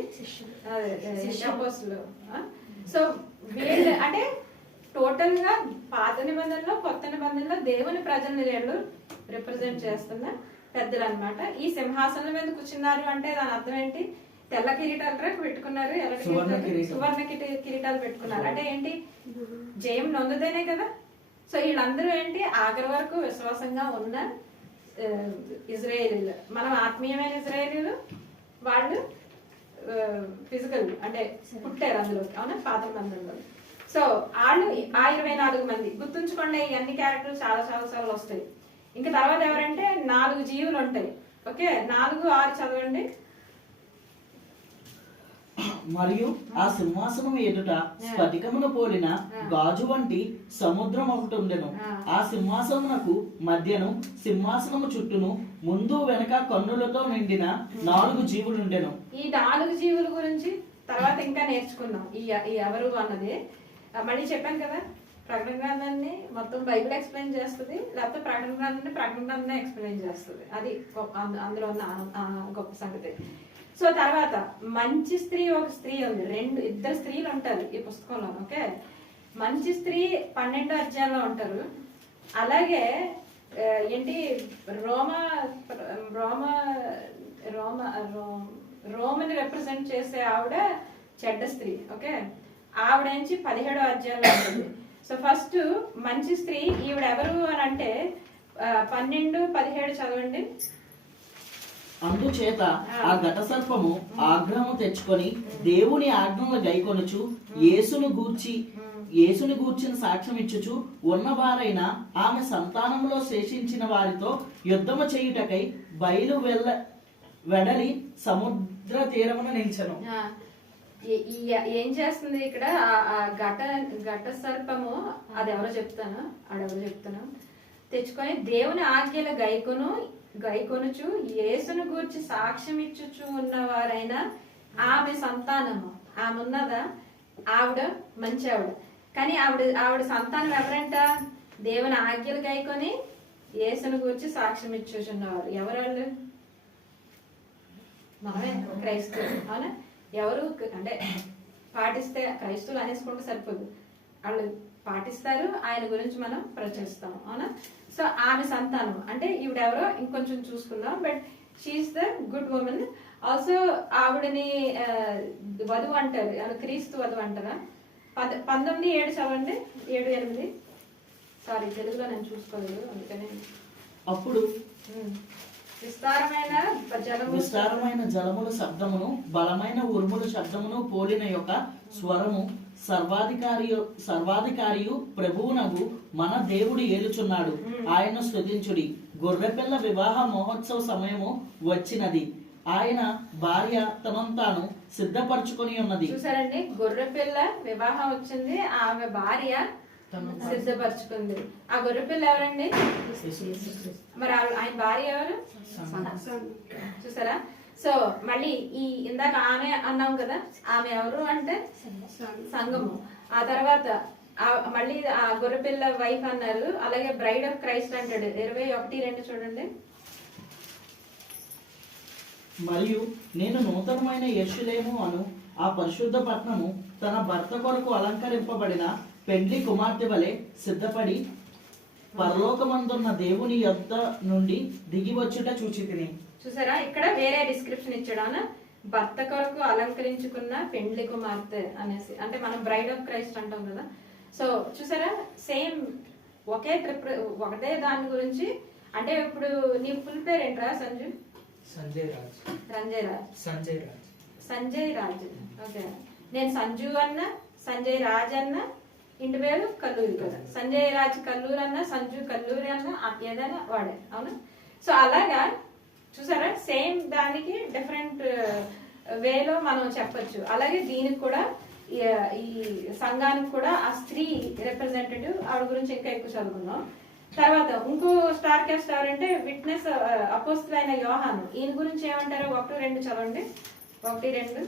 అపోస్తులు. సో వీళ్ళు అంటే టోటల్ గా పాత నిబంధనలో, కొత్త నిబంధనలో దేవుని ప్రజల్ని వీళ్ళు రిప్రజెంట్ చేస్తున్న పెద్దలు అన్నమాట. ఈ సింహాసనం మీద కూర్చున్నారు అంటే దాని అర్థం ఏంటి? తెల్ల కిరీటాలు పెట్టుకున్నారు, సువర్ణ కిరీటాలు పెట్టుకున్నారు. అంటే ఏంటి? జయం నొందుతేనే కదా. సో వీళ్ళందరూ ఏంటి? ఆఖరి వరకు విశ్వాసంగా ఉన్న ఇజ్రాయేలీలు. మనం ఆత్మీయమైన ఇజ్రాయేలీలు, వాళ్ళు ఫిజికల్ అంటే పుట్టారు అందులో, అవునా, పాత మందిలో. సో వాళ్ళు ఆ 24 మంది గుర్తుంచుకోండి. ఈ అన్ని క్యారెక్టర్లు చాలా చాలా సార్లు వస్తాయి. ఇంకా తర్వాత ఎవరంటే 4 జీవులు ఉంటాయి. ఓకే, 4, 6 చదవండి. మరియు ఆ సింహాసనం ఎదుట స్ఫటికమును పోలిన గాజు వంటి సముద్రం ఒకటి ఉండెను. ఆ సింహాసనమునకు మధ్యను సింహాసనము చుట్టూను ముందు వెనక కన్నులతో నిండిన 4 జీవులు ఉండెను. ఈ 4 జీవుల గురించి తర్వాత ఇంకా నేర్చుకుందాం. ఈ ఎవరు అన్నది మళ్ళీ చెప్పాను కదా, ప్రకటన గ్రంథాన్ని మొత్తం బైబిల్ ఎక్స్ప్లెయిన్ చేస్తుంది, లేకపోతే ప్రకటన గ్రంథాన్ని ఎక్స్ప్లెయిన్ చేస్తుంది. అది అందులో ఉన్న గొప్ప సంగతి. సో తర్వాత మంచి స్త్రీ, ఒక స్త్రీ ఉంది, ఇద్దరు స్త్రీలు ఉంటారు ఈ పుస్తకంలో. ఓకే, మంచి స్త్రీ 12వ అధ్యాయంలో ఉంటారు. అలాగే ఏంటి రోమని రిప్రజెంట్ చేసే ఆవిడ చెడ్డ స్త్రీ. ఓకే, ఆవిడ నుంచి 17వ అధ్యాయంలో ఉంటుంది. సో ఫస్ట్ మంచి స్త్రీ ఈవిడ ఎవరు అని అంటే 12, 17 చదవండి. అందుచేత ఆ ఘట సర్పము ఆగ్రహము తెచ్చుకొని దేవుని ఆజ్ఞలు గైకొనుచు యేసుని గూర్చిన సాక్ష్యం ఇచ్చుచు ఉన్నవారైన ఆమె సంతానంలో శేషించిన వారితో యుద్ధము చేయుటకై వెడలి సముద్ర తీరమున నిలిచెను. ఏం చేస్తుంది ఇక్కడ? ఆ ఘట సర్పము, అది ఎవరో చెప్తాను, తెచ్చుకొని దేవుని ఆజ్ఞలు గైకొనుచు యేసును గూర్చి సాక్ష్యం ఇచ్చుచు ఉన్నవారైనా ఆమె సంతానము. ఆమె ఉన్నదా? ఆవిడ మంచి ఆవిడ. కానీ ఆవిడ సంతానం ఎవరంట? దేవుని ఆజ్ఞలు గైకొని యేసును గూర్చి సాక్ష్యం ఇచ్చుచున్నవారు. ఎవరు వాళ్ళు? మనమే, క్రైస్తవులు. అవునా? ఎవరు అంటే పాటిస్తే క్రైస్తవులు అనేసుకుంటే సరిపోదు, వాళ్ళు పాటిస్తారు, ఆయన గురించి మనం ప్రచురిస్తాం. అవునా? సో ఆమె సంతానం అంటే ఈవిడెవరో ఇంకొంచెం చూసుకుందాం. But she is the good women. Also ఆవిడని వధువు అంటారు, క్రీస్తు వధువు అంటారా? 19:7 చదవండి. 7, 8. సారీ, తెలుగులో నేను చూసుకోలేదు, అందుకనే. అప్పుడు విస్తారమైన జలముల శబ్దమును బలమైన ఉరుముల శబ్దమును పోలిన యొక్క స్వరము సర్వాధికారియు ప్రభువునగు మన దేవుడు ఏలుచున్నాడు, ఆయన స్తుతించుడి. గొర్రెపిల్ల వివాహ మహోత్సవ సమయము వచ్చినది, ఆయన భార్య తనను తాను సిద్ధపరచుకొని ఉన్నది. చూసారండి, గొర్రెపిల్ల వివాహం వచ్చింది, ఆమె భార్య సిద్ధపరచుకుంది. ఆ గొర్రెపిల్ల ఎవరండి? మరి ఆయన భార్య ఎవరు? చూసారా? సో మళ్ళీ ఇందాక ఆమె అన్నాం కదా, ఆమె ఎవరు అంటే సంఘము. ఆ తర్వాత మళ్ళీ ఆ గొర్రెపిల్ల వైఫ్ అన్నారు. అలాగే బ్రైడ్ ఆఫ్ క్రైస్ట్ అంటాడు. 21:2 చూడండి. మరియు నేను నూతనమైన యెరూషలేము అను ఆ పరిశుద్ధ పట్టణము తన భర్త కొరకు అలంకరింపబడిన పెండ్లి కుమార్తె వలె సిద్ధపడి పరలోకమందున్న దేవుని యొద్ద నుండి దిగి వచ్చుట చూచితిని. చూసారా, ఇక్కడ వేరే డిస్క్రిప్షన్ ఇచ్చాడు. భర్త కొరకు అలంకరించుకున్న పెండ్లి కుమార్తె అనేసి, అంటే మనం బ్రైడ్ ఆఫ్ క్రైస్ట్ అంటాం కదా. సో చూసారా, సేమ్ ఒకటే దాని గురించి. అంటే ఇప్పుడు నీ ఫుల్ పేరు ఏంట్రా? సంజయ్ రాజ్. ఓకే, నేను సంజు అన్న, సంజయ్ రాజ్ అన్న, ఇంటి పేరు కల్లూరి కదా. సంజయ్ రాజ్ కల్లూరి అన్న, సంజు కల్లూరి అన్న, ఏదైనా వాడే. అవునా? సో అలాగా చూసారా, సేమ్ దానికి డిఫరెంట్ వేలో మనం చెప్పొచ్చు. అలాగే దీనికి కూడా ఈ సంఘానికి కూడా ఆ స్త్రీ రిప్రజెంటేటివ్ ఆవిడ గురించి ఇంకా ఎక్కువ చదువుకుందాం. తర్వాత ఇంకో స్టార్ క్యాస్ట్ ఎవరంటే విట్నెస్ అపోస్తులైన యోహాను. ఈయన గురించి ఏమంటారు? 1-2 చదవండి. 1-2.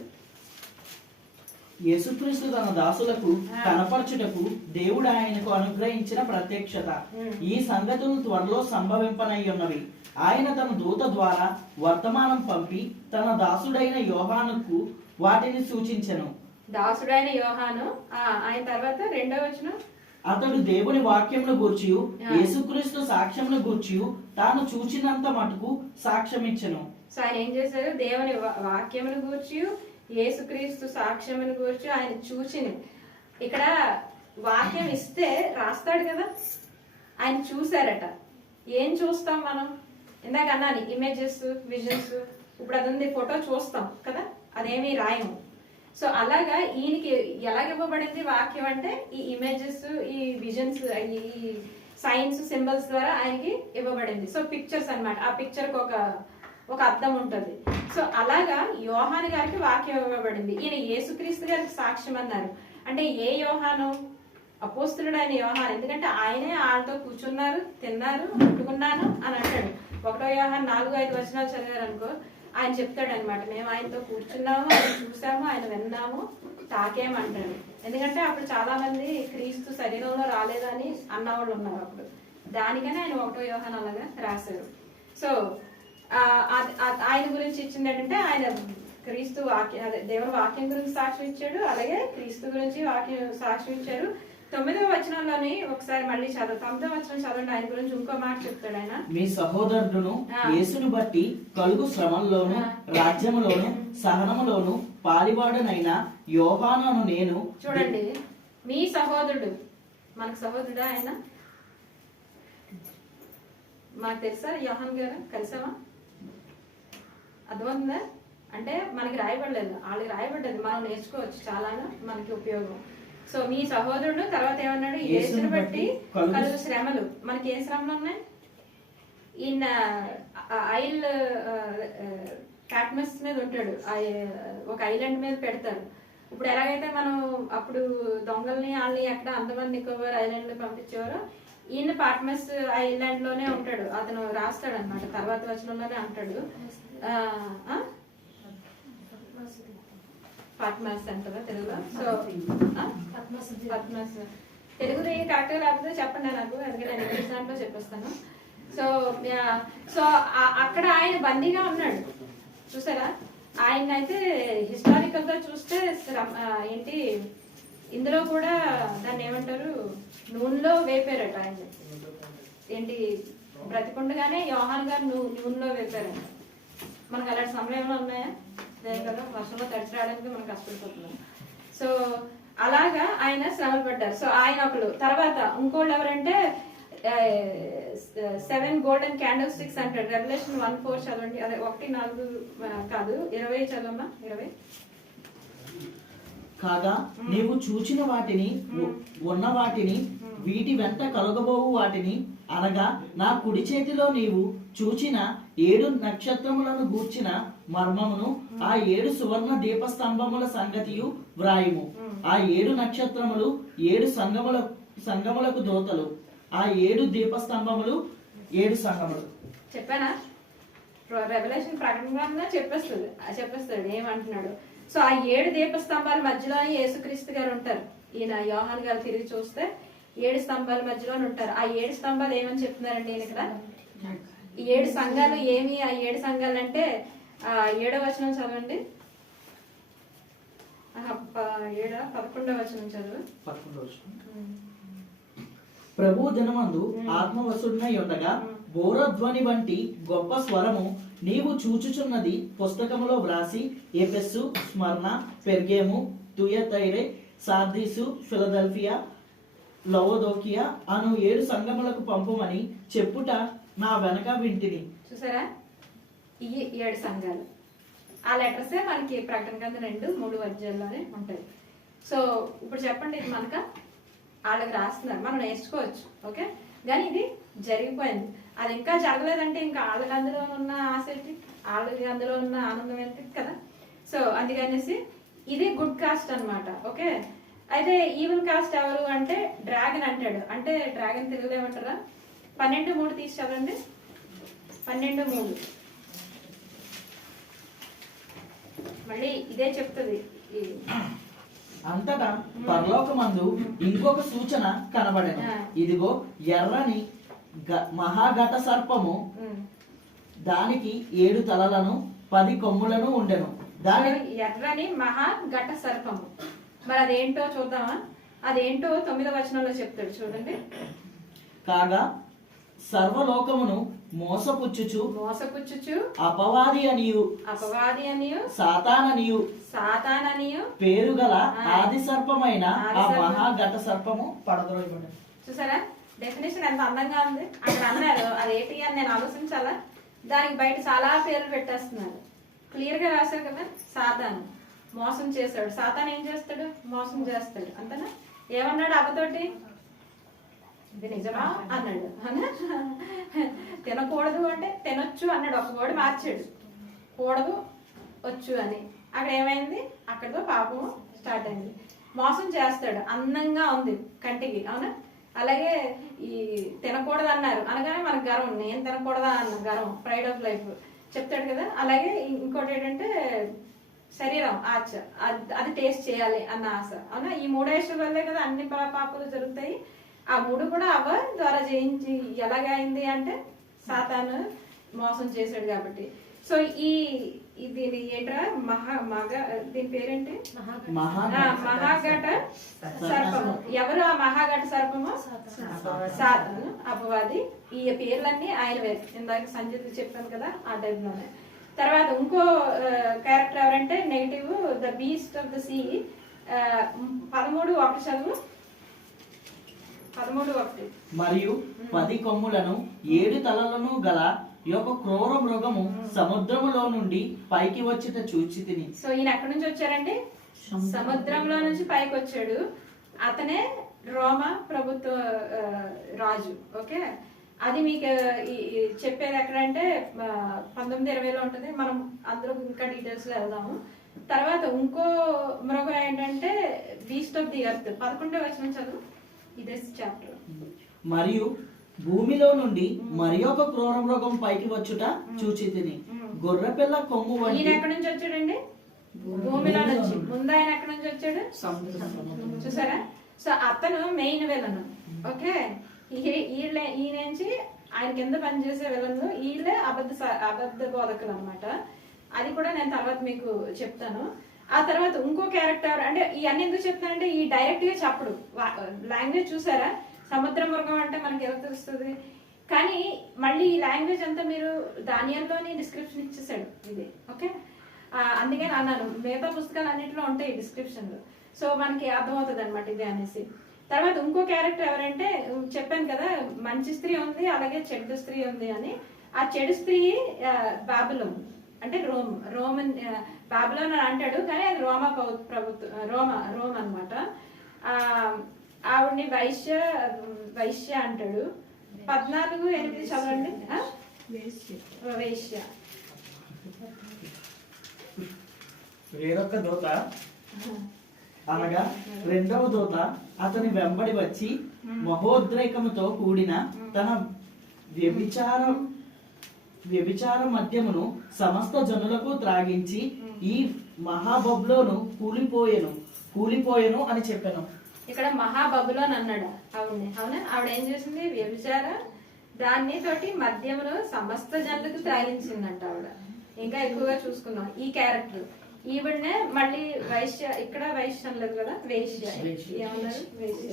యేసుక్రీస్తు తన దాసులకు కనపరచుటకు దేవుడు ఆయనకు అనుగ్రహించిన ప్రత్యక్షత. ఈ సంగతులు త్వరలో సంభవింపనయ్యున్నవి. ఆయన తన దూత ద్వారా వర్తమానం పంపి తన దాసుడైన యోహానుకు వాటిని సూచించెను. దాసుడైన యోహాను. ఆయన తర్వాత 2వ వచనం, అతడు దేవుని వాక్యమును గూర్చియు యేసుక్రీస్తు సాక్ష్యమును గూర్చియు తాను చూచినంత మటుకు సాక్ష్యం ఇచ్చెను. సో ఆయన ఏం చేశారు? దేవుని వాక్యమును గూర్చియు యేసుక్రీస్తు సాక్ష్యమును గూర్చి ఆయన చూచిని. ఇక్కడ వాక్యం ఇస్తే రాస్తాడు కదా, ఆయన చూశారట. ఏం చూస్తాం మనం? ఇందాక అన్నాను, ఇమేజెస్, విజన్స్. ఇప్పుడు అది ఉంది, ఫోటో చూస్తాం కదా, అదేమీ రాయము. సో అలాగా ఈయనకి ఎలాగ ఇవ్వబడింది వాక్యం అంటే ఈ ఇమేజెస్, ఈ విజన్స్, ఈ సైన్స్ సింబల్స్ ద్వారా ఆయనకి ఇవ్వబడింది. సో పిక్చర్స్ అన్నమాట. ఆ పిక్చర్కి ఒక అర్థం ఉంటుంది. సో అలాగా యోహాను గారికి వాక్యం ఇవ్వబడింది. ఈయన యేసుక్రీస్తు గారికి సాక్ష్యం అన్నారు. అంటే ఏ యోహాను? అపోస్తులుడు అయిన యోహాను. ఎందుకంటే ఆయనే వాళ్ళతో కూర్చున్నారు, తిన్నారు, ముట్టుకున్నాను అని అంటాడు. 1 యోహాను 4-5 వచనాలు చదివారు అనుకో, ఆయన చెప్తాడు అనమాట, మేము ఆయనతో కూర్చున్నాము, ఆయన చూసాము, ఆయన విన్నాము, తాకేమంటాడు. ఎందుకంటే అప్పుడు చాలా మంది క్రీస్తు శరీరంలో రాలేదని అన్నవాళ్ళు ఉన్నారు అప్పుడు. దానికనే ఆయన 1 యోహాను అలాగా రాశారు. సో ఆయన గురించి ఇచ్చింది ఏంటంటే ఆయన క్రీస్తు వాక్యం, అదే దేవుని వాక్యం గురించి సాక్ష్యం ఇచ్చాడు, అలాగే క్రీస్తు గురించి వాక్యం సాక్ష్యం ఇచ్చారు. 9వ వచనంలోని ఒకసారి మళ్ళీ చదువు, 9వ వచనం చదవండి. ఆయన గురించి ఇంకో మాట చెప్తాడు ఆయన. మీ సహోదరుడును యేసును బట్టి కలుగు శ్రమల్లోను రాజ్యములోను సహనములోను పాలివాడనైన యోహానును నేను. చూడండి, మీ సహోదరుడు, మనకు సహోదరుడా ఆయన? మాకు తెలుసా యోహాన్ గారు? కలిసామా? అర్థమవుతుందా? అంటే మనకి రాయబడలేదు, వాళ్ళకి రాయబడ్డది, మనం నేర్చుకోవచ్చు, చాలా మనకి ఉపయోగం. సో మీ సహోదరుడు, తర్వాత ఏమన్నాడు? యేసును బట్టి కలుగు శ్రమలు. మనకి ఏం శ్రమలు ఉన్నాయి? ఈయన ఐల్ కాట్మస్ మీద ఉంటాడు, ఒక ఐలాండ్ మీద పెడతారు. ఇప్పుడు ఎలాగైతే మనం అప్పుడు దొంగల్ని వాళ్ళని ఎక్కడ అండమాన్ నికోబార్ ఐలాండ్ లో పంపించేవారో, ఈయన పాట్మస్ ఐలాండ్ లోనే ఉంటాడు. అతను రాస్తాడు అనమాట, తర్వాత వచనంలోనే అంటాడు. పద్మాస్ అంటారా తెలుగులో? సో పద్మాస్ తెలుగులో కరెక్ట్ గా లేకపోతే చెప్పండి నాకు, ఎందుకంటే నేను ఇంగ్లీష్ దాంట్లో చెప్పేస్తాను. సో సో అక్కడ ఆయన బందీగా ఉన్నాడు, చూసారా? ఆయన అయితే హిస్టారికల్ గా చూస్తే ఏంటి, ఇందులో కూడా దాన్ని ఏమంటారు, నూనెలో వేపారట ఆయన. ఏంటి, బ్రతికుండగానే యోహాను గారు నూనెలో వేపారట. మనకు అలాంటి సమయంలో ఉన్నాయా? లేదు కదా, వర్షంలో తడిచి రావడానికి మనం కష్టపడిపోతున్నాం. సో అలాగా ఆయన శ్రమలు పడ్డారు. సో ఆయన ఒకళ్ళు. తర్వాత ఇంకోళ్ళు ఎవరంటే 7 గోల్డెన్ క్యాండిల్ స్టిక్స్ అంటాడు. రెవల్యూషన్ 1:4 చదవండి. అదే 1:4 కాదు, 20 చదవమ్మా. 20. కాగా నీవు చూచిన వాటిని, ఉన్న వాటిని, వీటి వెంట కలగబోవు వాటిని, అనగా నా కుడి చేతిలో నీవు చూచిన 7 నక్షత్రములను గూర్చిన మర్మమును, ఆ 7 సువర్ణ దీపస్తంభముల సంగతియు వ్రాయుము. ఆ 7 నక్షత్రములు 7 సంఘములకు దూతలు, ఆ 7 దీపస్తంభములు 7 సంఘములు. చెప్పానా? రెవల్యూషన్ ప్రకటన చెప్పేస్తాడు ఏమంటున్నాడు. సో ఆ 7 దీపస్తంభాల మధ్యలో యేసుక్రీస్తు గారు ఉంటారు. ఈయన యోహాను గారు తిరిగి చూస్తే 7 స్తంభాల మధ్యలో ఉంటారు. ఆ 7 స్తంభాలు ఏమని చెప్తున్నారండి ఈయన ఇక్కడ? ఈ 7 సంఘాలు ఏమి? ఆ 7 సంఘాలు అంటే 7వ వచనం చదవండి. 11వ వచనం చదువు. ప్రభు దినమందు ఆత్మవశుడినై ఉండగా బోరధ్వని వంటి గొప్ప స్వరము నీవు చూచుచున్నది పుస్తకములో వ్రాసి ఎఫెసు, స్మరణ, పెర్గేము, తుయతైరే, సార్దీసు, ఫిలదెల్ఫియా, లవోదోకియా అను 7 సంఘములకు పంపమని చెప్పుట నా వెనక వింటిని. చూసారా, ఈ 7 సంఘాలు. ఆ లెటర్సే మనకి ప్రకటన గ్రంథం 2-3 అధ్యాయాల్లోనే ఉంటాయి. సో ఇప్పుడు చెప్పండి, ఇది మనక వాళ్ళకి రాస్తున్నారు, మనం నేర్చుకోవచ్చు, ఓకే? కానీ ఇది జరిగిపోయింది. అది ఇంకా జరగలేదంటే ఇంకా వాళ్ళకి అందులో ఉన్న ఆశ ఏంటి, వాళ్ళకి అందులో ఉన్న ఆనందం ఏంటి కదా. సో అందుకనేసి ఇది గుడ్ కాస్ట్ అన్నమాట, ఓకే? అయితే ఈవిల్ కాస్ట్ ఎవరు అంటే డ్రాగన్ అంటాడు. అంటే డ్రాగన్ తెలుగులో ఏమంటారా? 12:3 తీసి చదవండి. 12:3 మళ్ళీ ఇదే చెప్తుంది. అంతటా పరలోకమందు ఇంకొక సూచన కనబడెను. ఇదిగో ఎర్రని మహాఘట సర్పము, దానికి 7 తలలను 10 కొమ్ములను ఉండెను. దాని ఎర్రని మహాఘట సర్పము. మరి అదేంటో చూద్దామా? అదేంటో 9వ వచనంలో చెప్తాడు, చూడండి. కాగా సర్వలోకమును మోసపుచ్చుచు అపవాది అనియు సాతాననియు పేరుగల ఆది సర్పమైన ఆ మహాఘట సర్పము పడద్రోయబడెను. చూసారా డెఫినేషన్ ఎంత అందంగా ఉంది. అక్కడ అన్నారు అదేంటి అని నేను ఆలోచించాలా? దానికి బయట చాలా పేర్లు పెట్టేస్తున్నారు. క్లియర్ గా రాశారు కదా. సాతాను మోసం చేశాడు. సాతాను ఏం చేస్తాడు? మోసం చేస్తాడు. అంతేనా? ఏమన్నాడు అవ్వతోటి? ఇది నిజమా అన్నాడు. తినకూడదు అంటే తినొచ్చు అన్నాడు, ఒక వర్డ్ మార్చాడు, కూడదు వచ్చు అని. అక్కడ ఏమైంది, అక్కడితో పాపం స్టార్ట్ అయింది. మోసం చేస్తాడు, అందంగా ఉంది కంటికి, అవునా? అలాగే ఈ తినకూడదు అన్నారు అనగానే మనకు గర్వం, నేను తినకూడదా అన్న గర్వం, ప్రైడ్ ఆఫ్ లైఫ్ చెప్తాడు కదా. అలాగే ఇంకోటి ఏంటంటే శరీరం ఆశ, అది టేస్ట్ చేయాలి అన్న ఆశ, అవునా? ఈ మూడు ఆశల వల్లే కదా అన్ని పాపాలు జరుగుతాయి. ఆ మూడు కూడా అవ్వ ద్వారా జయించి ఎలాగైంది అంటే సాతాను మోసం చేశాడు కాబట్టి. సో దీని ఏంట్రా దీని పేరేంటి, మహాఘట సర్పము. ఎవరు ఆ మహాఘట సర్పము? సాతాను, అపవాది. ఈ పేర్లన్నీ ఆయనవే, ఇందాక సంజయ్ చెప్పాను కదా ఆ టైప్ లోనే. తర్వాత ఇంకో క్యారెక్టర్ ఎవరంటే negative, the beast of the sea. 13:1 మరియు 10 కొమ్ములను 7 తలలను గల యొక్క క్రూర మృగము సముద్రములో నుండి పైకి వచ్చేట చూచి తిని. సో ఈయన ఎక్కడి నుంచి వచ్చారంటే సముద్రంలో నుంచి పైకి వచ్చాడు. అతనే రోమా ప్రభుత్వ రాజు. ఓకే, అది మీకు చెప్పేది ఎక్కడంటే 19:20లో ఉంటుంది. మనం అందులో ఇంకా డీటెయిల్స్ లో వెళ్దాము. తర్వాత ఇంకో మృగం ఏంటంటే బీస్ట్ ఆఫ్ ది ఎర్త్. 11వ వచనం చదువు, ఇదే చాప్టర్. మరియు భూమిలో నుండి మరి ఒక క్రూర మృగం పైకి వచ్చుట చూచి తిని, గొర్రెపిల్ల కొమ్ము వంటి. ఈయన ఎక్కడి నుంచి వచ్చాడండి? భూమిలో నుంచి. ముందు ఆయన ఎక్కడి నుంచి వచ్చాడు? చూసారా? సో అతను మెయిన్ విలన్. ఓకే, ఈ నుంచి ఆయన కింద పనిచేసే విలన్లు వీళ్ళే అబద్ధ బోధకులు అనమాట. అది కూడా నేను తర్వాత మీకు చెప్తాను. ఆ తర్వాత ఇంకో క్యారెక్టర్, అంటే ఇవన్నీ ఎందుకు చెప్తానంటే ఈ డైరెక్ట్ గా చెప్పడు, లాంగ్వేజ్ చూసారా? సముద్ర మృగం అంటే మనకి ఎలా తెలుస్తుంది, కానీ మళ్ళీ ఈ లాంగ్వేజ్ అంతా మీరు దానియాల్లోని డిస్క్రిప్షన్ ఇచ్చేసాడు ఇది. ఓకే, అందుకని అన్నాను మిగతా పుస్తకాలు అన్నింటిలో ఉంటాయి డిస్క్రిప్షన్లు, సో మనకి అర్థమవుతుంది అనమాట ఇది అనేసి. తర్వాత ఇంకో క్యారెక్టర్ ఎవరంటే చెప్పాను కదా, మంచి స్త్రీ ఉంది అలాగే చెడు స్త్రీ ఉంది అని. ఆ చెడు స్త్రీ బాబిలోన్, అంటే రోమన్ బాబిలోన్ అని అంటాడు, కానీ అది రోమా ప్రభుత్వం, రోమ్ అనమాట. ఆవిడ్ని వైశ్య అంటాడు. 14:8 చదవండి. వైశ్య. వేరొక దూత అనగా రెండవ దూత అతని వెంబడి వచ్చి మహోద్రేకముతో కూడిన తన వ్యభిచార మద్యమును సమస్త జనులకు త్రాగించి ఈ మహాబబులోను కూలిపోయెను అని చెప్పాను. ఇక్కడ మహాబబులోన్ అన్నాడు ఆవిడని, అవునా? ఆవిడ ఏం చేసింది? వ్యభిచార దాన్ని తోటి మద్యమును సమస్త జనులకు త్రాగించిందంట ఆవిడ. ఇంకా ఎక్కువగా చూసుకున్నాం ఈ క్యారెక్టర్. ఈవిడనే మళ్ళీ వైశ్య, ఇక్కడ వైశ్య అనలేదు కదా, వేశ్య ఏమన్నారు? వేశ్య.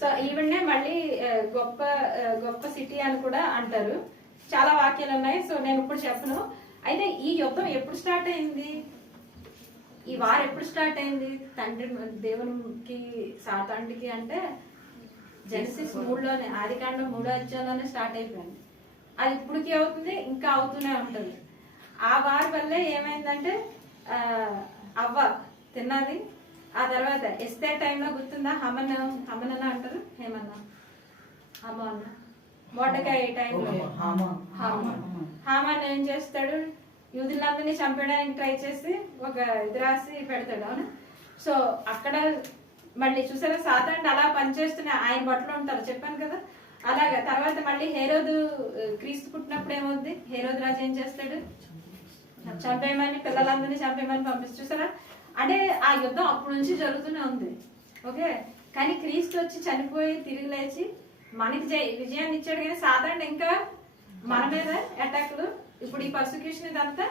సో ఈవిడనే మళ్ళీ గొప్ప సిటీ అని కూడా అంటారు. చాలా వాక్యాలు ఉన్నాయి, సో నేను ఇప్పుడు చెప్పను. అయితే ఈ యుద్ధం ఎప్పుడు స్టార్ట్ అయింది, ఈ వార్ ఎప్పుడు స్టార్ట్ అయింది? తండ్రి దేవునికి సాతాండికి అంటే జెనసిస్ 3లోనే, ఆదికాండం 3వ అధ్యాయంలోనే స్టార్ట్ అయిపోయింది. అది ఇప్పటికీ అవుతుంది, ఇంకా అవుతూనే ఉంటుంది. ఆ వార్ వల్లే ఏమైందంటే అవ్వ తిన్నది. ఆ తర్వాత ఎస్తే టైంలో గుర్తుందా, హమన్ అంటారు, మోడకాయ టైంలో హామాన్ ఏం చేస్తాడు? యూదులందరినీ చంపడానికి ట్రై చేసి ఒక ఇది రాసి పెడతాడు, అవునా? సో అక్కడ మళ్ళీ చూసారా సాతాను అలా పనిచేస్తున్న ఆయన బట్టలు ఉంటారు, చెప్పాను కదా. అలాగే తర్వాత మళ్ళీ హేరోదు క్రీస్తు పుట్టినప్పుడు ఏమవుద్ది? హేరోదు రాజు ఏం చేస్తాడు? చంపేయమని, పిల్లలందరినీ చంపేయమని పంపిస్తారు. చూసారా? అంటే ఆ యుద్ధం అప్పటి నుంచి జరుగుతూనే ఉంది. ఓకే, కానీ క్రీస్తు వచ్చి చనిపోయి తిరిగి లేచి మనకి విజయాన్ని ఇచ్చాడు. కానీ సాధారణ ఇంకా మన మీద అటాక్లు, ఇప్పుడు ఈ పర్సిక్యూషన్ ఇదంతా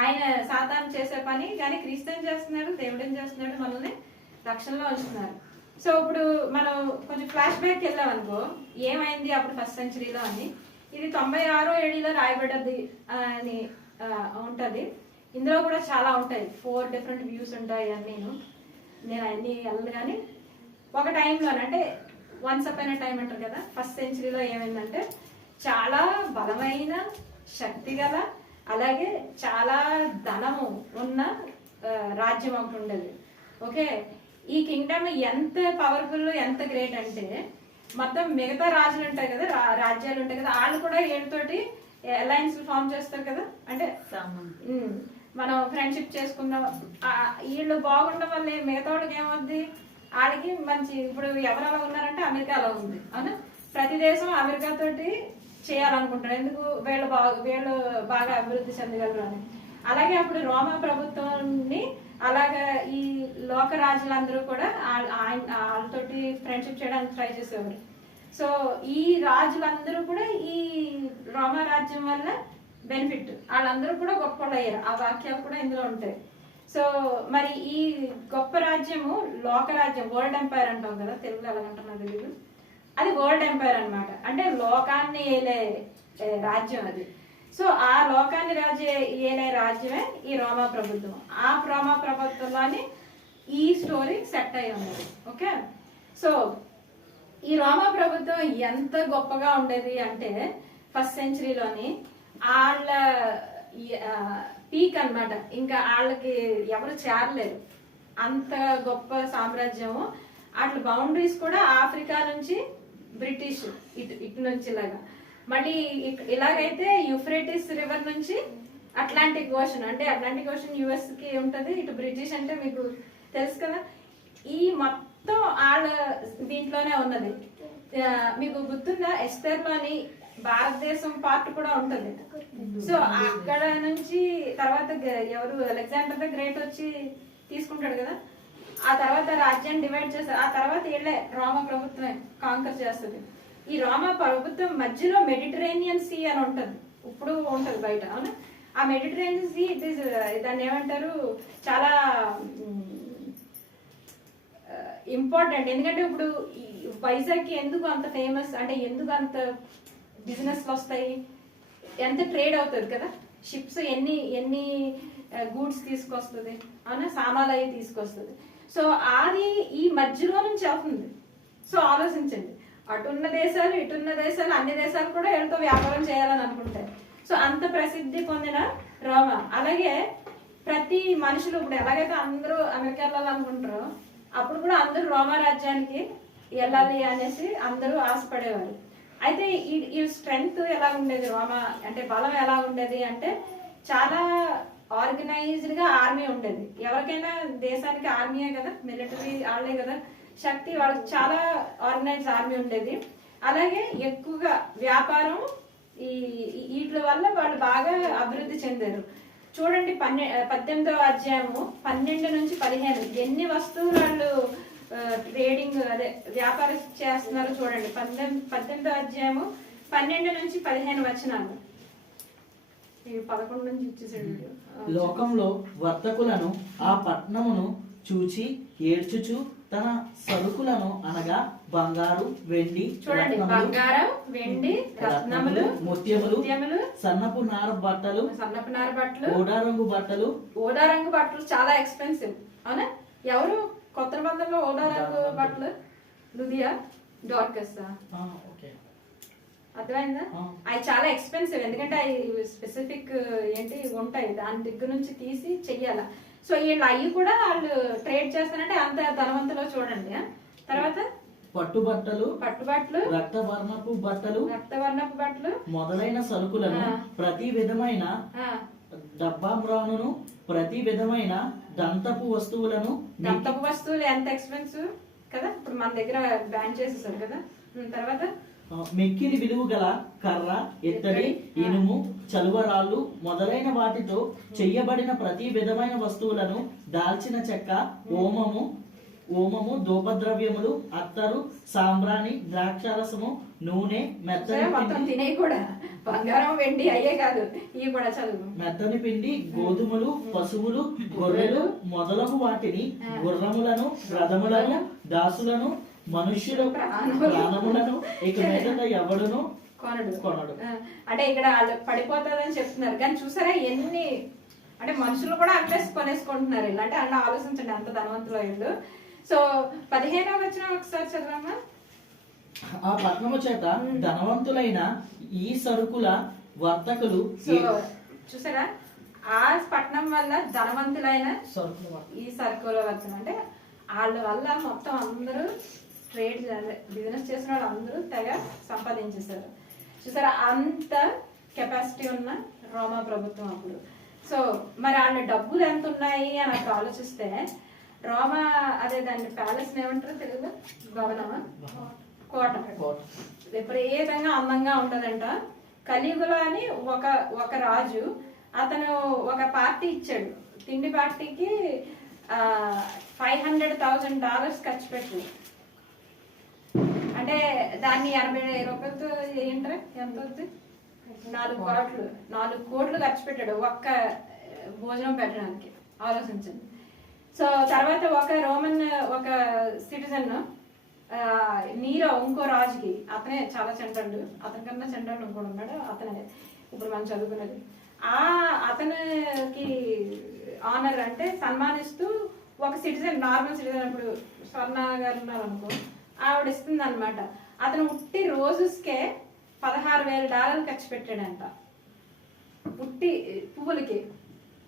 ఆయన సాతాను చేసే పని. కానీ క్రీస్తు ఏం చేస్తున్నాడు? దేవుడు ఏం చేస్తున్నాడు? మనల్ని రక్షణలో ఉంచుతున్నారు. సో ఇప్పుడు మనం కొంచెం ఫ్లాష్ బ్యాక్ వెళ్ళాం అనుకో, ఏమైంది అప్పుడు 1st centuryలో అని. ఇది 96 AD రాయబడ్డది అని ఉంటది. ఇందులో కూడా చాలా ఉంటాయి, 4 డిఫరెంట్ వ్యూస్ ఉంటాయి. నేను అన్ని వెళ్ళను. కానీ ఒక టైంలో అంటే వన్స్ అపాన్ టైం అంటారు కదా, 1st centuryలో ఏమైందంటే చాలా బలమైన శక్తి గల అలాగే చాలా ధనము ఉన్న రాజ్యం ఒకటి ఉండేది. ఓకే, ఈ కింగ్డమ్ ఎంత పవర్ఫుల్ ఎంత గ్రేట్ అంటే మొత్తం మిగతా రాజులు ఉంటాయి కదా, రాజ్యాలు ఉంటాయి కదా, వాళ్ళు కూడా వీళ్ళతోటి అలయన్స్ ఫామ్ చేస్తారు కదా. అంటే మనం ఫ్రెండ్షిప్ చేసుకుందాం, వీళ్ళు బాగుండడం వల్ల మిగతా వాళ్ళకి ఏమవుద్ది, వాళ్ళకి మంచి. ఇప్పుడు ఎవరు అలా ఉన్నారంటే అమెరికా అలా ఉంది అవునా. ప్రతి దేశం అమెరికా తోటి చేయాలనుకుంటారు, ఎందుకు వీళ్ళు బాగా అభివృద్ధి చెందగలరు అని. అలాగే అప్పుడు రోమా ప్రభుత్వాన్ని అలాగా ఈ లోక రాజులందరూ కూడా వాళ్ళతోటి ఫ్రెండ్షిప్ చేయడానికి ట్రై చేసేవారు. సో ఈ రాజులందరూ కూడా ఈ రోమా రాజ్యం వల్ల బెనిఫిట్, వాళ్ళందరూ కూడా గొప్ప అయ్యారు. ఆ వాక్యాలు కూడా ఇందులో ఉంటాయి. సో మరి ఈ గొప్ప రాజ్యము లోక రాజ్యం, వరల్డ్ ఎంపైర్ అంటాం కదా, తెలుగులో ఎలాగంటున్నా తెలియదు, అది వరల్డ్ ఎంపైర్ అన్నమాట. అంటే లోకాన్ని ఏలే రాజ్యం అది. సో ఆ లోకాన్ని ఏలే రాజ్యమే ఈ రోమా ప్రభుత్వం. ఆ రోమా ప్రభుత్వంలోని ఈ స్టోరీ సెట్ అయి ఉన్నది. ఓకే, సో ఈ రోమా ప్రభుత్వం ఎంత గొప్పగా ఉండేది అంటే ఫస్ట్ సెంచరీలోని వాళ్ళ పీక్ అన్నమాట. ఇంకా వాళ్ళకి ఎవరు చేరలేరు, అంత గొప్ప సామ్రాజ్యము. అట్లా బౌండరీస్ కూడా ఆఫ్రికా నుంచి బ్రిటిష్ ఇటు నుంచి ఇలాగా, మళ్ళీ ఇలాగైతే యూఫ్రేటిస్ రివర్ నుంచి అట్లాంటిక్ ఓషన్, అంటే అట్లాంటిక్ ఓషన్ యుఎస్ కి ఉంటది, ఇటు బ్రిటిష్ అంటే మీకు తెలుసు కదా. ఈ మొత్తం వాళ్ళ దీంట్లోనే ఉన్నది. మీకు గుర్తుందా, ఎస్తర్ లోని భారతదేశం పార్ట్ కూడా ఉంటది. సో అక్కడ నుంచి తర్వాత ఎవరు అలెగ్జాండర్ ద గ్రేట్ వచ్చి తీసుకుంటాడు కదా, ఆ తర్వాత రాజ్యాన్ని డివైడ్ చేస్తారు. ఆ తర్వాత వీళ్ళే రోమా ప్రభుత్వం కాంకర్ చేస్తుంది. ఈ రోమా ప్రభుత్వం మధ్యలో మెడిటరేనియన్ సీ అని ఉంటది, ఇప్పుడు ఉంటది బయట అవునా. ఆ మెడిటరేనియన్ సీ ఇట్ ఈస్, దాన్ని ఏమంటారు, చాలా ఇంపార్టెంట్. ఎందుకంటే ఇప్పుడు వైజాగ్ ఎందుకు అంత ఫేమస్ అంటే, ఎందుకు అంత బిజినెస్లు వస్తాయి, ఎంత ట్రేడ్ అవుతుంది కదా, షిప్స్ ఎన్ని గూడ్స్ తీసుకొస్తుంది అవునా, సామాన్లు అవి తీసుకొస్తుంది. సో అది ఈ మధ్యలో నుంచి అవుతుంది. సో ఆలోచించండి, అటున్న దేశాలు ఇటున్న దేశాలు అన్ని దేశాలు కూడా వీళ్ళతో వ్యాపారం చేయాలని అనుకుంటారు. సో అంత ప్రసిద్ధి పొందిన రోమా. అలాగే ప్రతి మనుషులు ఇప్పుడు ఎలాగైతే అందరూ అమెరికా వెళ్ళాలనుకుంటారో, అప్పుడు కూడా అందరూ రోమా రాజ్యానికి వెళ్ళాలి అనేసి అందరూ ఆశపడేవారు. అయితే ఈ స్ట్రెంగ్త్ ఎలా ఉండేది, రోమా అంటే బలం ఎలా ఉండేది అంటే, చాలా ఆర్గనైజ్డ్ గా ఆర్మీ ఉండేది. ఎవరికైనా దేశానికి ఆర్మీయే కదా, మిలిటరీ వాళ్ళే కదా శక్తి, వాళ్ళకి చాలా ఆర్గనైజ్డ్ ఆర్మీ ఉండేది. అలాగే ఎక్కువగా వ్యాపారం, వీటి వల్ల వాళ్ళు బాగా అభివృద్ధి చెందారు. చూడండి 18వ అధ్యాయము 12 నుంచి 15 ఎన్ని వస్తువులు వాళ్ళు ట్రేడింగ్ అదే వ్యాపారం చేస్తున్నారు చూడండి. 18వ అధ్యాయము 12 నుంచి 15 వచనాలు. 11 నుంచి ఇచ్చేసాడు. లోకంలో వర్తకులను ఆ పట్టణమును చూచి ఏడ్చుచు తన సరుకులను అనగా బంగారు వెండి చూడండి, బంగారం వెండి రత్నములు ముత్యములు సన్నపు నార బట్టలు ఓడారంగు బట్టలు చాలా ఎక్స్పెన్సివ్ అవునా. ఎవరు కొత్త బంధంలో ఓడారంగు బట్టలు, లుదియా డార్కస్ అర్థమైందా. అవి చాలా ఎక్స్పెన్సివ్, ఎందుకంటే అవి స్పెసిఫిక్ ఏంటి ఉంటాయి, దాని దగ్గర నుంచి తీసి చెయ్యాల. సో వీళ్ళు అవి కూడా వాళ్ళు ట్రేడ్ చేస్తారంటే అంత ధనవంతులో చూడండి. తర్వాత పట్టుబట్టలు రక్తవర్ణపు బట్టలు మొదలైన సరుకులను ప్రతి విధమైన డబ్బామ్రానును ప్రతి విధమైన దంతపు వస్తువులు ఎంత ఎక్స్పెన్సివ్ కదా, ఇప్పుడు మన దగ్గర బ్యాన్ చేసేసారు కదా. తర్వాత మెక్కిలి విలువ గల కర్ర, ఎత్తడి, ఇనుము, చలువరాళ్ళు మొదలైన వాటితో చెయ్యబడిన ప్రతి విధమైన వస్తువులను, దాల్చిన చెక్క, ఓమము, ధూపద్రవ్యములు, అత్తరు, సాంబ్రాణి, ద్రాక్షారసము, నూనె, మెత్తని కూడా బంగారం వెండి అయ్యే కాదు, ఇవి కూడా చదువు. మెత్తని పిండి, గోధుమలు, పశువులు, గొర్రెలు మొదలగు వాటిని, గుర్రములను, రథములను, దాసులను, మనుష్యుల ప్రాణములను ఇక మీదట ఎవడును కొనడు. అంటే ఇక్కడ వాళ్ళు పడిపోతుందని చెప్తున్నారు, కానీ చూసారా ఎన్ని అంటే మనుషులు కూడా అట్లే కొనేసుకుంటున్నారు వీళ్ళు. అంటే అలా ఆలోచించండి అంత ధనవంతులు వీళ్ళు. సో 15వ వచనం ఒకసారి చదవమ్మా. ఆ పట్టణము చేత ధనవంతులైన ఈ సరుకుల వర్తకులు, చూసారా ఆ పట్టణం వల్ల ధనవంతులైన ఈ సరుకుల వర్తకులు, అంటే వాళ్ళ వల్ల మొత్తం అందరూ ట్రేడ్ బిజినెస్ చేసిన వాళ్ళు అందరూ తెగ సంపాదించేశారు. చూసారా అంత కెపాసిటీ ఉన్న రోమా ప్రభుత్వం అప్పుడు. సో మరి వాళ్ళ డబ్బులు ఎంత ఉన్నాయి అని అప్పుడు ఆలోచిస్తే రోమా అదే దాన్ని ప్యాలెస్ ఏమంటారు తెలుగులో, భవనమా, కోట, విపరీతంగా అందంగా ఉంటదంట. కలియుగలో అని ఒక రాజు అతను ఒక పార్టీ ఇచ్చాడు, తిండి పార్టీకి $500,000 ఖర్చు పెట్టాడు. అంటే దాన్ని 80 రూపాయలతో ఏంటంటే ఎంత అవుతుంది, 4 కోట్లు ఖర్చు పెట్టాడు ఒక్క భోజనం పెట్టడానికి. ఆలోచించండి. సో తర్వాత ఒక సిటిజన్ నీరో ఇంకో రాజుకి, అతనే చాలా చండ్రుడు, అతనికన్నా చండ్రుడు ఇంకోటి ఉన్నాడు, అతనే ఇప్పుడు మనం చదువుకున్నది. అతనికి ఆనర్ అంటే సన్మానిస్తూ ఒక సిటిజన్, నార్మల్ సిటిజన్, ఇప్పుడు స్వర్ణ గారు ఉన్నారు అనుకో, ఆవిడ ఇస్తుంది అనమాట. అతను ఉట్టి రోజెస్కే $16,000 ఖర్చు పెట్టాడంట, ఉట్టి పువ్వులకి.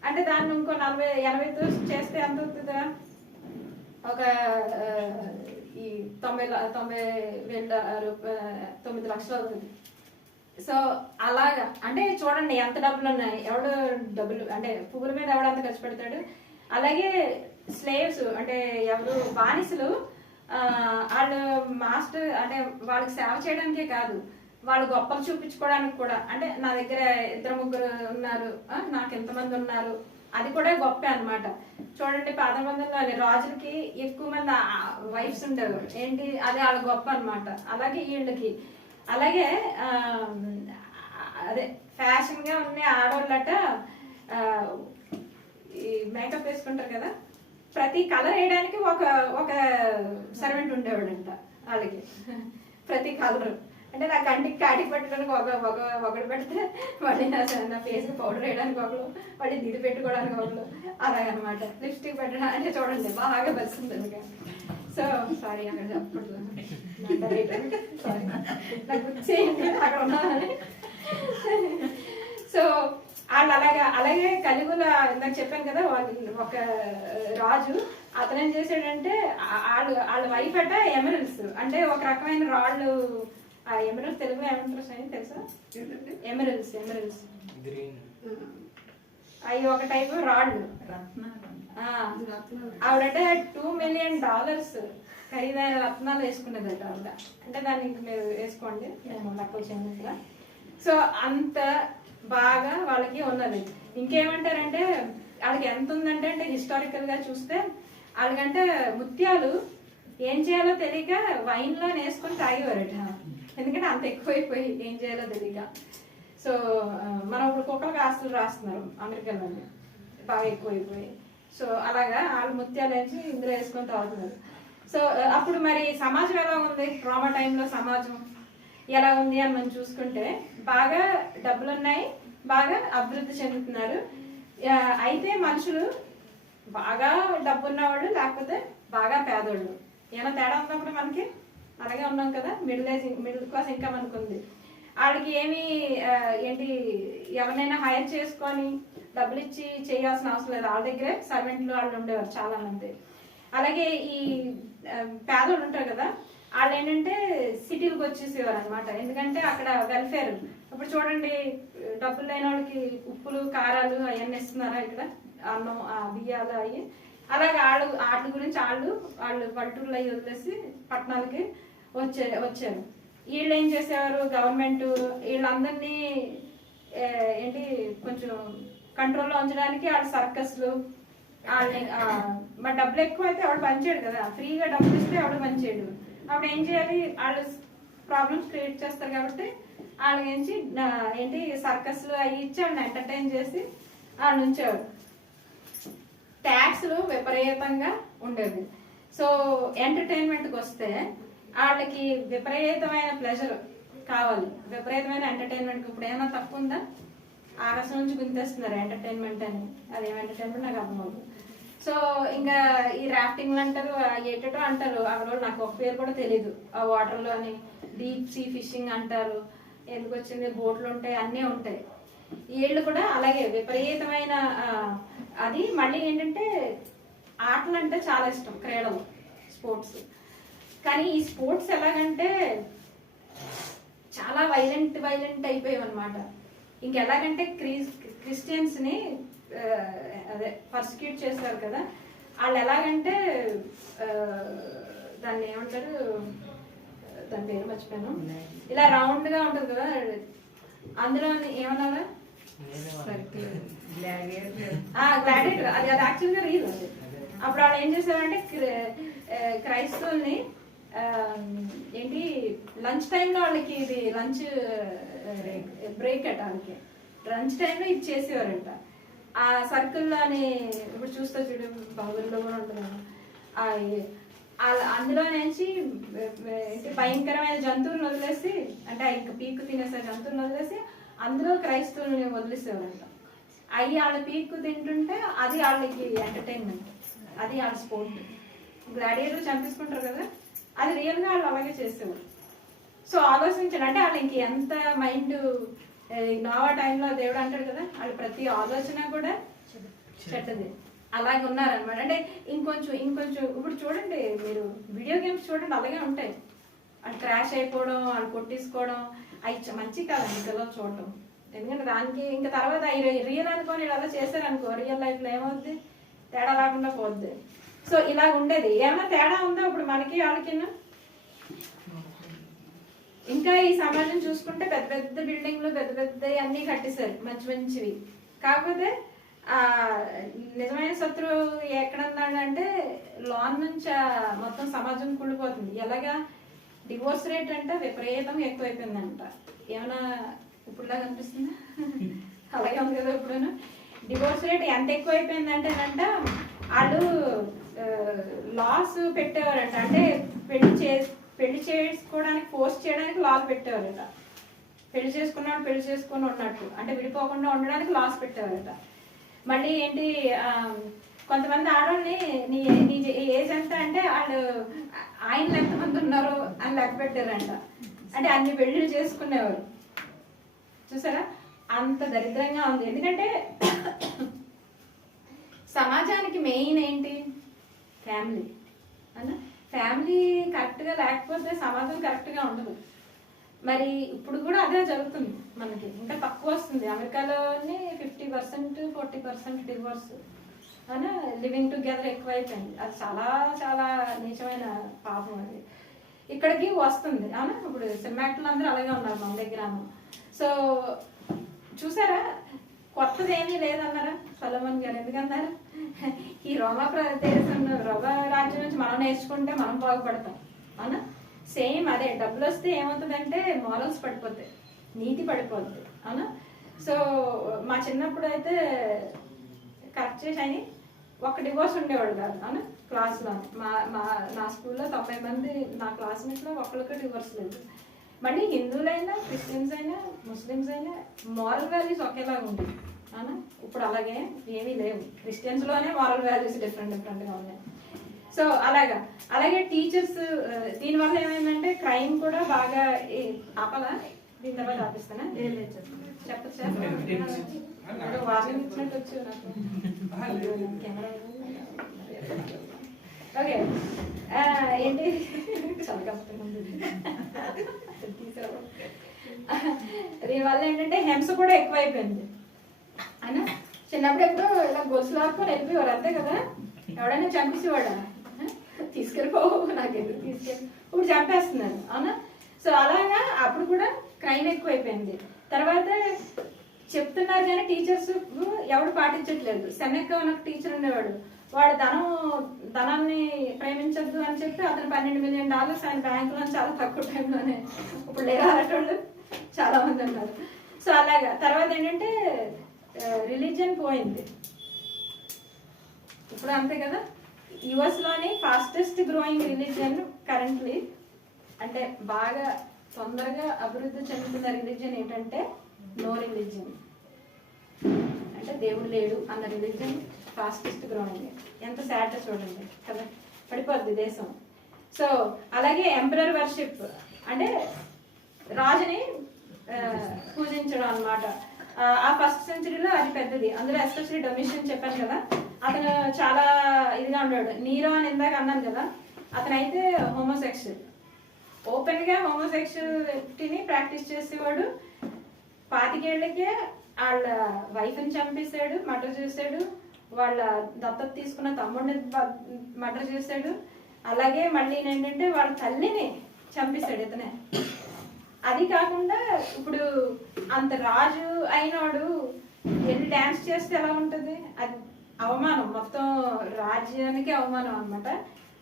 అంటే దాన్ని ఇంకో 40-80తో చేస్తే ఎంత అవుతుందా, ఒక ఈ 9 లక్షలు అవుతుంది. సో అలాగా అంటే చూడండి ఎంత డబ్బులు ఉన్నాయి, ఎవడు డబ్బులు అంటే పువ్వుల మీద ఎవడంత ఖర్చు పెడతాడు. అలాగే స్లేవ్స్ అంటే ఎవరు బానిసలు, వాళ్ళు మాస్టర్ అంటే వాళ్ళకి సేవ చేయడానికే కాదు, వాళ్ళు గొప్పలు చూపించుకోవడానికి కూడా. అంటే నా దగ్గర 2-3 ఉన్నారు, నాకు ఎంతమంది ఉన్నారు, అది కూడా గొప్ప అన్నమాట. చూడండి 1800 రాజులకి ఎక్కువ మంది వైఫ్స్ ఉండేవారు, ఏంటి అది వాళ్ళ గొప్ప అన్నమాట. అలాగే వీళ్ళకి అలాగే అదే ఫ్యాషన్ గా ఉన్న ఆడవాళ్ళట ఈ మేకప్ వేసుకుంటారు కదా, ప్రతి కలర్ వేయడానికి ఒక సర్వెంట్ ఉండేవాడంట వాళ్ళకి. ప్రతి కలర్ అంటే నా కంటికి కాటికి పెట్టడానికి ఒకడు పెడితే, మళ్ళీ నా ఫేస్ పౌడర్ వేయడానికి ఒకళ్ళు, మళ్ళీ దిడి పెట్టుకోవడానికి ఒకళ్ళు, అలాగనమాట. లిప్స్టిక్ పెట్టడానికి అంటే చూడండి బాగా బలిసింది అందుకని. సో సారీ అక్కడ చెప్పకూడదు, సారీ నాకు గుర్తు చేయండి అక్కడ ఉన్నానని. సో వాళ్ళు అలాగే కలిగుల ఇందాక చెప్పాను కదా, ఒక రాజు అతను ఏం చేశాడంటే వాళ్ళ వైఫ్ అట ఎమరల్స్ అంటే ఒక రకమైన రాళ్ళు. ఆ ఎమరల్స్ తెలుగులో ఏమంటారు సార్ తెలుసా? ఎమరల్స్ అవి ఒక టైప్ రాళ్ళు. ఆవిడట $2 million ఖరీదైన రత్నాలు వేసుకున్నదట ఆవిడ. అంటే దాన్ని మీరు వేసుకోండి, లెక్కలు చేయకుండా. సో అంత బాగా వాళ్ళకి ఉన్నది. ఇంకేమంటారంటే వాళ్ళకి ఎంత ఉందంటే అంటే హిస్టారికల్ గా చూస్తే వాళ్ళకంటే ముత్యాలు ఏం చేయాలో తెలియక వైన్ లో వేసుకొని తాగేవారట. ఎందుకంటే అంత ఎక్కువైపోయి ఏం చేయాలో తెలియక. సో మనం ఇప్పుడు కుక్కలకు ఆస్తులు రాస్తున్నారు అమెరికాలో, బాగా ఎక్కువైపోయి. సో అలాగా వాళ్ళు ముత్యాలు వేసి ఇందులో వేసుకొని తాగుతున్నారు. సో అప్పుడు మరి సమాజం ఎలా ఉంది, రోమా టైంలో సమాజం ఎలా ఉంది అని మనం చూసుకుంటే బాగా డబ్బులు ఉన్నాయి, బాగా అభివృద్ధి చెందుతున్నారు. అయితే మనుషులు బాగా డబ్బున్న వాళ్ళు లేకపోతే బాగా పేదోళ్ళు, ఏమైనా తేడా ఉన్నప్పుడు మనకి అలాగే ఉన్నాం కదా. మిడిల్ క్లాస్ ఇన్కమ్ అనుకుంది. వాళ్ళకి ఏమి ఏంటి ఎవరినైనా హైర్ చేసుకొని డబ్బులు ఇచ్చి చేయాల్సిన అవసరం లేదు, వాళ్ళ దగ్గరే సర్వెంట్లు వాళ్ళు ఉండేవారు చాలా మంది. అలాగే ఈ పేదోళ్ళు ఉంటారు కదా, వాళ్ళు ఏంటంటే సిటీలకు వచ్చేసేవారు అనమాట. ఎందుకంటే అక్కడ వెల్ఫేర్. ఇప్పుడు చూడండి డబ్బులు లేని వాళ్ళకి ఉప్పులు కారాలు అవన్నీ ఇస్తున్నారా ఇక్కడ, అన్నం బియ్యాలు అవి. అలాగే వాటి గురించి వాళ్ళు పల్లెటూరులో అవి వదిలేసి పట్టణాలకి వచ్చారు. వీళ్ళు ఏం చేసేవారు, గవర్నమెంట్ వీళ్ళందరినీ ఏంటి కొంచెం కంట్రోల్లో ఉంచడానికి వాళ్ళు సర్కస్లు, వాళ్ళని మరి డబ్బులు ఎక్కువ అయితే ఆవిడ పనిచేయడు కదా, ఫ్రీగా డబ్బులు ఇస్తే ఆవిడ పనిచేయడు. అప్పుడు ఏం చేయాలి, వాళ్ళు ప్రాబ్లమ్స్ క్రియేట్ చేస్తారు కాబట్టి వాళ్ళ నుంచి ఏంటి సర్కస్లు అవి ఇచ్చి వాళ్ళని ఎంటర్టైన్ చేసి వాళ్ళ ఉంచేవాడు. ట్యాక్స్లు విపరీతంగా ఉండేవి. సో ఎంటర్టైన్మెంట్కి వస్తే వాళ్ళకి విపరీతమైన ప్లెజర్ కావాలి, విపరీతమైన ఎంటర్టైన్మెంట్. ఇప్పుడు ఏమైనా తక్కువ ఉందా, ఆకాశం నుంచి గుంతేస్తున్నారు ఎంటర్టైన్మెంట్ అని. అదేం ఎంటర్టైన్మెంట్ నాకు అర్థమవుతుంది. సో ఇంకా ఈ రాఫ్టింగ్లు అంటారు, ఏటో అంటారు అక్కడ, నాకు ఒక పేరు కూడా తెలీదు. ఆ వాటర్లోని డీప్ సీ ఫిషింగ్ అంటారు, ఎందుకు వచ్చింది, బోట్లు ఉంటాయి, అన్నీ ఉంటాయి. వీళ్ళు కూడా అలాగే విపరీతమైన అది. మళ్ళీ ఏంటంటే ఆటలు అంటే చాలా ఇష్టం, క్రీడలు, స్పోర్ట్స్. కానీ ఈ స్పోర్ట్స్ ఎలాగంటే చాలా వైలెంట్ అయిపోయావు అనమాట. ఇంకెలాగంటే క్రిస్టియన్స్ని అదే పర్సిక్యూట్ చేస్తారు కదా, వాళ్ళు ఎలాగంటే దాన్ని ఏమంటారు, దాని పేరు మర్చిపోయాను, ఇలా రౌండ్గా ఉంటుంది కదా, అందులో ఏమన్నారా గ్లాడియేటర్, అది యాక్చువల్గా రీల్ అది. అప్పుడు వాళ్ళు ఏం చేశారంటే క్రైస్తవుల్ని ఏంటి లంచ్ టైంలో వాళ్ళకి ఇది లంచ్ బ్రేక్ అట, వాళ్ళకి లంచ్ టైంలో ఇది చేసేవారంట. ఆ సర్కిల్లో అని ఇప్పుడు చూస్తా చూడు, బాగుల్లో కూడా ఉంటుంది, అందులో నుంచి భయంకరమైన జంతువులను వదిలేసి, అంటే ఇంకా పీక్కు తినేసే జంతువులను వదిలేసి అందులో క్రైస్తవుల్ని వదిలేసేవారంట. అవి వాళ్ళ పీక్కు తింటుంటే అది వాళ్ళకి ఎంటర్టైన్మెంట్, అది వాళ్ళ స్పోర్ట్. గ్లాడియేటర్ చంపేసుకుంటారు కదా, అది రియల్గా వాళ్ళు అలాగే చేసేవారు. సో ఆలోచించండి, అంటే వాళ్ళు ఇంక ఎంత మైండ్ నోవా టైంలో దేవుడు అంటాడు కదా, వాళ్ళు ప్రతి ఆలోచన కూడా చెడ్డది, అలాగే ఉన్నారనమాట. అంటే ఇంకొంచెం ఇప్పుడు చూడండి, మీరు వీడియో గేమ్స్ చూడండి, అలాగే ఉంటాయి. వాళ్ళు క్రాష్ అయిపోవడం, వాళ్ళు కొట్టేసుకోవడం, అవి మంచి కాదండి పిల్లలు చూడటం. ఎందుకంటే దానికి ఇంకా తర్వాత రియల్ అనుకోని ఇలా చేశారనుకో, రియల్ లైఫ్లో ఏమవుద్ది, తేడా రాకుండా పోద్ది. సో ఇలా ఉండేది. ఏమైనా తేడా ఉందా ఇప్పుడు మనకి వాళ్ళకి? ఇంకా ఈ సమాజం చూసుకుంటే పెద్ద పెద్ద బిల్డింగ్లు, పెద్ద పెద్ద అన్నీ కట్టేశారు, మంచివి. కాకపోతే నిజమైన శత్రువు ఎక్కడున్నాడంటే లోన్ నుంచి మొత్తం సమాజం కూలిపోతుంది. ఎలాగా డివోర్స్ రేట్ అంటే విపరీతంగా ఎక్కువైపోయిందంట. ఏమైనా ఇప్పుడులా కనిపిస్తుందా? అలాగే ఉంది కదా ఇప్పుడు. డివోర్స్ రేట్ ఎంత ఎక్కువైపోయిందంటేనంట, వాళ్ళు లాస్ పెట్టేవారంట. అంటే పెళ్లి చేసుకోవడానికి ఫోర్స్ చేయడానికి లాస్ పెట్టేవారట. పెళ్లి చేసుకుని ఉన్నట్టు, అంటే విడిపోకుండా ఉండడానికి లాస్ పెట్టేవారట. మళ్ళీ ఏంటి, కొంతమంది ఆడవాళ్ళని నీ ఏజ్ ఎంత అంటే వాళ్ళు ఆయనలు ఎంతమంది ఉన్నారు అని లెక్క పెట్టారంట. అంటే అన్ని పెళ్లిళ్ళు చేసుకునేవారు. చూసారా, అంత దరిద్రంగా ఉంది. ఎందుకంటే సమాజానికి మెయిన్ ఏంటి, ఫ్యామిలీ అన్న. ఫ్యామిలీ కరెక్ట్గా లేకపోతే సమాజం కరెక్ట్గా ఉండదు. మరి ఇప్పుడు కూడా అదే జరుగుతుంది మనకి, ఇంకా తక్కువ వస్తుంది. అమెరికాలోని 50% 40% డివోర్స్ అని, లివింగ్ టుగెదర్ ఎక్కువైపోయింది. అది చాలా చాలా నీచమైన పాపం అది. ఇక్కడికి వస్తుంది అవునా. ఇప్పుడు సినిమాక్టర్లు అందరూ అలాగే ఉన్నారు మన దగ్గర. సో చూసారా, కొత్తది ఏమీ లేదన్నారా సొలొమోన్ గారు. ఎందుకన్నారు, ఈ రోమా రాజ్యం నుంచి మనం నేర్చుకుంటే మనం బాగుపడతాం అవునా. సేమ్ అదే, డబ్బులు వస్తే ఏమవుతుందంటే మారల్స్ పడిపోతాయి, నీతి పడిపోద్ది అవునా. సో మా చిన్నప్పుడు అయితే కరెక్ట్ చేసి అని ఒక డివోర్స్ ఉండేవాడు కాదు అవునా క్లాస్లో. నా స్కూల్లో 90 మంది నా క్లాస్మేట్లో ఒక్కరికి డివోర్స్ లేదు. మళ్ళీ హిందువులైనా, క్రిస్టియన్స్ అయినా, ముస్లిమ్స్ అయినా మారల్ వాల్యూస్ ఒకేలాగా ఉండేవి అవునా. ఇప్పుడు అలాగే ఏమీ లేవు. క్రిస్టియన్స్లోనే మారల్ వాల్యూస్ డిఫరెంట్గా ఉన్నాయి. సో అలాగే టీచర్స్, దీనివల్ల ఏమైందంటే క్రైమ్ కూడా బాగా ఆపాలా. దీని తర్వాత ఆపిస్తానా చెప్పచ్చు సార్, వార్నింగ్ ఇచ్చినట్టు వచ్చు నాకు కెమెరా. ఓకే, ఏంటి చాలా కష్టంగా దీనివల్ల ఏంటంటే హింస కూడా ఎక్కువైపోయింది అయినా. చిన్నప్పుడు ఎప్పుడు ఇలా గొలుసు లాక్కొని వెళ్ళిపోయేవారు అంతే కదా. ఎవడైనా చంపేసేవాడా, తీసుకెళ్ళిపోవు నాకు ఎందుకు తీసుకెళ్ళి, ఇప్పుడు చంపేస్తున్నారు అవునా. సో అలాగా అప్పుడు కూడా క్రైమ్ ఎక్కువైపోయింది. తర్వాత చెప్తున్నారు కానీ టీచర్స్ ఎవడు పాటించట్లేదు. సెనెక్కా ఒక టీచర్ ఉండేవాడు, వాడు ధనాన్ని ప్రేమించద్దు అని చెప్పి అతను $12 మిలియన్ ఆయన బ్యాంకులో చాలా తక్కువ టైంలోనే, ఇప్పుడు లేరాటోళ్ళు చాలా మంది ఉన్నారు. సో అలాగా తర్వాత ఏంటంటే రిలీజియన్ పోయింది ఇప్పుడు అంతే కదా. యుఎస్లోని ఫాస్టెస్ట్ గ్రోయింగ్ రిలీజియన్ కరెంట్లీ, అంటే బాగా తొందరగా అభివృద్ధి చెందుతున్న రిలీజియన్ ఏంటంటే నో రిలీజియన్, అంటే దేవుడు లేడు అన్న రిలీజియన్ ఫాస్టెస్ట్ గ్రోయింగ్. ఎంత సాడ్ చూడండి కదా, పడిపోద్ది దేశం. సో అలాగే ఎంపరర్ వర్షిప్, అంటే రాజుని పూజించడం అన్నమాట. ఆ ఫస్ట్ సెంచరీలో అది పెద్దది. అందులో ఎస్పెషల్లీ డొమిషియన్ చెప్పాను కదా, అతను చాలా ఇదిగా ఉన్నాడు. నీరో అని ఇందాక అన్నాను కదా, అతనైతే హోమోసెక్షువల్, ఓపెన్గా హోమోసెక్షువల్టీని ప్రాక్టీస్ చేసేవాడు. 25 ఏళ్ళకే వాళ్ళ వైఫ్ని చంపేశాడు, మర్డర్ చేశాడు. వాళ్ళ దత్తత తీసుకున్న తమ్ముడిని మర్డర్ చేశాడు. అలాగే మళ్ళీ ఏంటంటే వాళ్ళ తల్లిని చంపేశాడు ఇతనే. అది కాకుండా ఇప్పుడు అంత రాజు అయినవాడు వెళ్ళి డ్యాన్స్ చేస్తే ఎలా ఉంటుంది? అది అవమానం, మొత్తం రాజ్యానికి అవమానం అనమాట.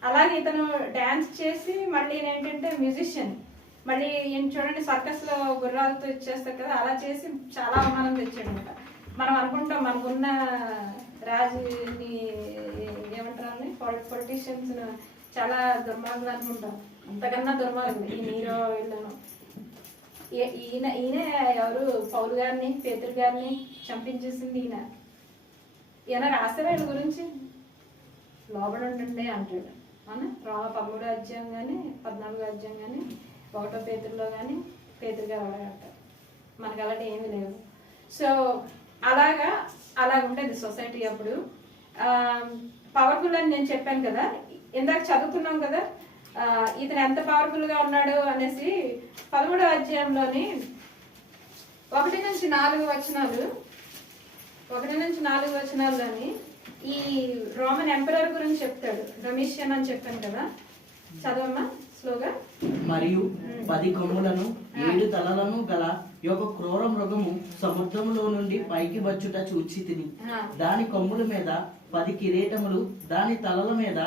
అలాగే ఇతను డ్యాన్స్ చేసి మళ్ళీ ఏంటంటే మ్యూజిషియన్, మళ్ళీ ఈయన చూడండి సర్కస్లో గుర్రాలతో ఇచ్చేస్తారు కదా, అలా చేసి చాలా అవమానం తెచ్చాడు అనమాట. మనం అనుకుంటాం మనకున్న రాజుని ఏమంటారు, పొలిటీషియన్స్ చాలా దుర్మార్గులు అనుకుంటాం. అంతకన్నా దుర్మార్గులు ఈ నీరో వీళ్ళను. ఈయన ఎవరు పౌలు గారిని, పేతురు గారిని చంపించేసింది ఈయన రాశారు వీళ్ళ గురించి. లోబడి ఉండండి అంటాడు అవునా, 13వ అధ్యాయం కానీ 14వ అధ్యాయం కానీ 1వ పేతురులో కానీ పేతురు గారు అలాగే అంటారు. మనకు అలాంటి ఏమీ లేవు. సో అలా ఉంటుంది సొసైటీ. అప్పుడు పవర్ఫుల్ అని నేను చెప్పాను కదా, ఇందాక చదువుకున్నాం కదా ఇతను ఎంత పవర్ఫుల్గా ఉన్నాడు అనేసి. 13వ అధ్యాయంలోని 1 నుంచి 4 వచనాలు, 1 నుంచి 4 వచనాల్లోని ఈ రోమన్ ఎంపరర్ గురించి చెప్తాడు. డొమిషియన్ అని చెప్పాను కదా, చదవమ్మా స్లోగా. మరియు 10 కొమ్ములను 7 తలలను గల ఒక క్రూర మృగము సముద్రంలో నుండి పైకి వచ్చుట చూచి తిని, దాని కొమ్ముల మీద 10 కిరీటములు, దాని తలల మీద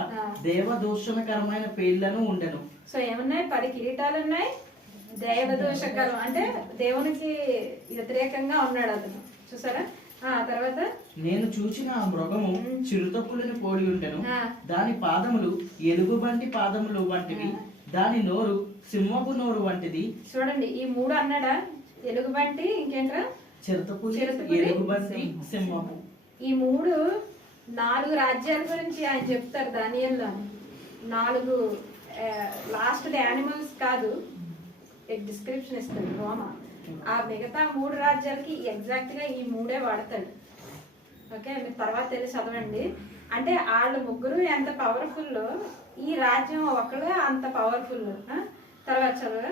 దేవదూషణకరమైన పేర్లను ఉండెను. సో ఏమున్నాయి? 10 కిరీటాలు ఉన్నాయి. దేవదూషకరం అంటే దేవునికి వ్యతిరేకంగా ఉన్నాడు అతను. చూసారా? తర్వాత నేను చూచిన ఆ మృగము చిరుతపులిని పోలి ఉండెను. దాని పాదములు ఎలుగుబంటి పాదములు వంటివి, దాని నోరు సింహపు నోరు వంటిది. చూడండి ఈ 3 అన్నాడా? ఎలుగుబంటి, ఇంకేంట్రా? చిరుతపులి, ఎలుగుబంటి, సింహము. ఈ 3 4 రాజ్యాల గురించి ఆయన చెప్తారు దానియేలులో. 4 లాస్ట్ యానిమల్స్ కాదు, డిస్క్రిప్షన్ ఇస్తాడు రోమా. ఆ మిగతా 3 రాజ్యాలకి ఎగ్జాక్ట్ గా ఈ 3 వాడతాడు. ఓకే, మీరు తర్వాత వెళ్ళి చదవండి. అంటే వాళ్ళు ముగ్గురు ఎంత పవర్ఫుల్, ఈ రాజ్యం ఒకళ్ళు అంత పవర్ఫుల్. తర్వాత చదవ.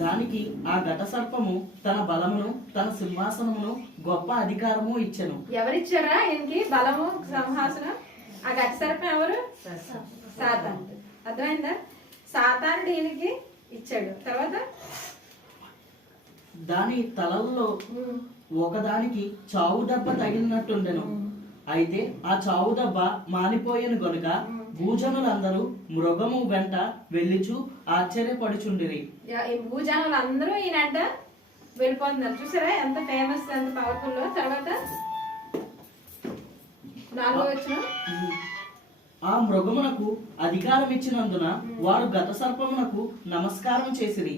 దానికి ఆ ఘట సర్పము తన బలమును, తన సింహాసనమును, గొప్ప అధికారము ఇచ్చెను. ఎవరిచ్చారా ఈయనకి బలము, సింహాసనం? ఆ ఘట సర్పం ఎవరు? సాతాన్. అర్థమైందా? సాతానుడు ఈయనకి ఇచ్చాడు. తర్వాత దాని తలల్లో ఒకదానికి చావు దెబ్బ తగిలినట్టుండెను. అయితే ఆ చావు దెబ్బ మానిపోయేను గనుక భూజనులందరూ మృగము వెంట వెళ్ళిచు ఆశ్చర్యపడుచుండిరి. ఈ భూజనులందరూ ఈయనంట వెళ్ళిపోతున్నారు. చూసారా ఎంత ఫేమస్, ఎంత పవర్ఫుల్. తర్వాత 4వ వచనం. ఆ మృగమునకు అధికారం ఇచ్చినందున వారు గత సర్పమునకు నమస్కారం చేసిరి.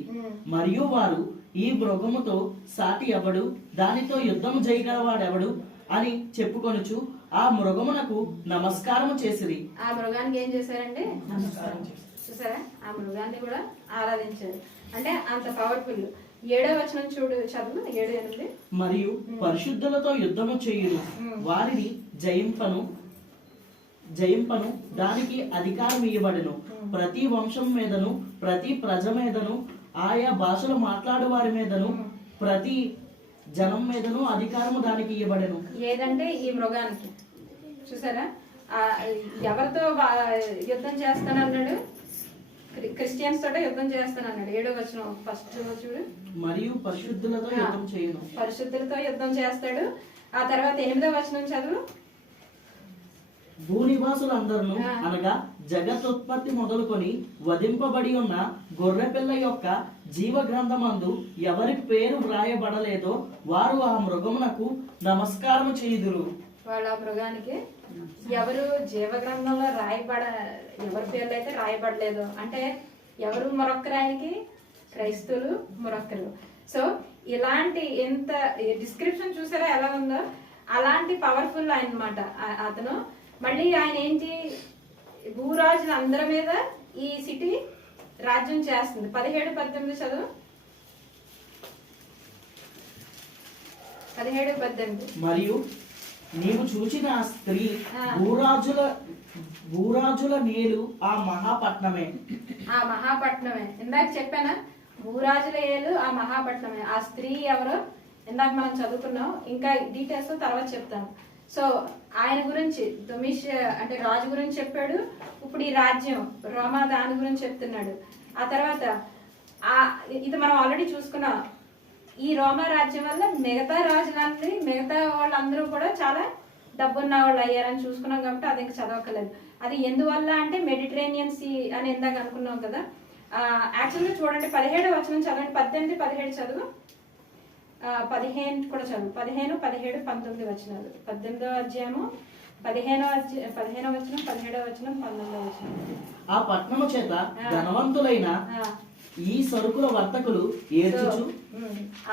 మరియు వారు ఈ మృగముతో సాటి ఎవడు, దానితో యుద్ధము చేయగలవాడెవడు అని చెప్పుకొనుచు ఆ మృగమునకు నమస్కారం చేసిరి. ఆ మృగానికి ఏం చేశారండి? నమస్కారం చేశారు. చూసారా? ఆ మృగాన్ని కూడా ఆరాధించారు. అంటే అంత పవర్ఫుల్. 7వ వచనం చూడు, చదువు 7, 8. మరియు పరిశుద్ధులతో యుద్ధము చేయును, వారిని జయింపను దానికి అధికారం ఇవ్వబడెను. ప్రతి వంశం మీదను, ప్రతి ప్రజ మీదను, ఆయా భాషలు మాట్లాడు వారి మీదను, ప్రతి జనం మీదను అధికారము దానికి ఇవ్వబడెను. ఏదంటే ఈ మృగానికి. చూసారా? ఎవరితో యుద్ధం చేస్తానన్నాడు? క్రిస్టియన్స్ తోట యుద్ధం చేస్తానన్నాడు. 7వ వచనం ఫస్ట్ చూడు. మరియు పరిశుద్ధులతో యుద్ధం చేయును. పరిశుద్ధులతో యుద్ధం చేస్తాడు. ఆ తర్వాత 8వ వచనం చదువు. భూనివాసులందరూ అనగా జగత్తుత్పత్తి మొదలుకొని వధింపబడి ఉన్న గొర్రెపిల్ల యొక్క జీవ గ్రంథమందు ఎవరి పేరు వ్రాయబడలేదో వారు ఆ మృగమునకు నమస్కారం చేయుదురు. వాళ్ళ మృగానికి ఎవరు జీవ గ్రంథంలో ఎవరి పేర్లు అయితే రాయబడలేదు అంటే ఎవరు మొరొక్కరు? ఆయనకి క్రైస్తవులు మొరొక్కరు. సో ఇలాంటి ఎంత డిస్క్రిప్షన్ చూసారా ఎలా ఉందో? అలాంటి పవర్ఫుల్ అన్నమాట అతను. మళ్ళీ ఆయన ఏంటి, భూరాజుల అందరి మీద ఈ సిటీ రాజ్యం చేస్తుంది. 17, 18 చదువు. 17, 18. మరియు నీవు చూచిన ఆ స్త్రీ భూరాజుల నేలు ఆ మహాపట్నమే. ఆ మహాపట్నమే ఇందాక చెప్పానా, భూరాజుల ఏలు ఆ మహాపట్నమే. ఆ స్త్రీ ఎవరో ఇందాక మనం చదువుకున్నాం, ఇంకా డీటెయిల్స్ తర్వాత చెప్తాను. సో ఆయన గురించి దొమిష్ అంటే రాజు గురించి చెప్పాడు. ఇప్పుడు ఈ రాజ్యం రోమా దాని గురించి చెప్తున్నాడు. ఆ తర్వాత ఇది మనం ఆల్రెడీ చూసుకున్నాం. ఈ రోమా రాజ్యం వల్ల మిగతా రాజులందరి మిగతా వాళ్ళందరూ కూడా చాలా డబ్బున్న వాళ్ళు అయ్యారని చూసుకున్నాం కాబట్టి అది ఇంకా చదవకలేదు. అది ఎందువల్ల అంటే మెడిటరేనియన్ సీ అని ఇందాక అనుకున్నాం కదా. యాక్చువల్గా చూడండి 17వ వచనం చదవండి, 18, 17 చదువు, 15 కూడా చదువు, 15, 17, 19 వచనాలు. 18వ అధ్యాయము 15వ వచనం, 17వ వచనం, 19వ వచనం. ఆ పట్టణము చేత ధనవంతులైన ఈ సరుకుల వర్తకులు ఏడ్చుచు.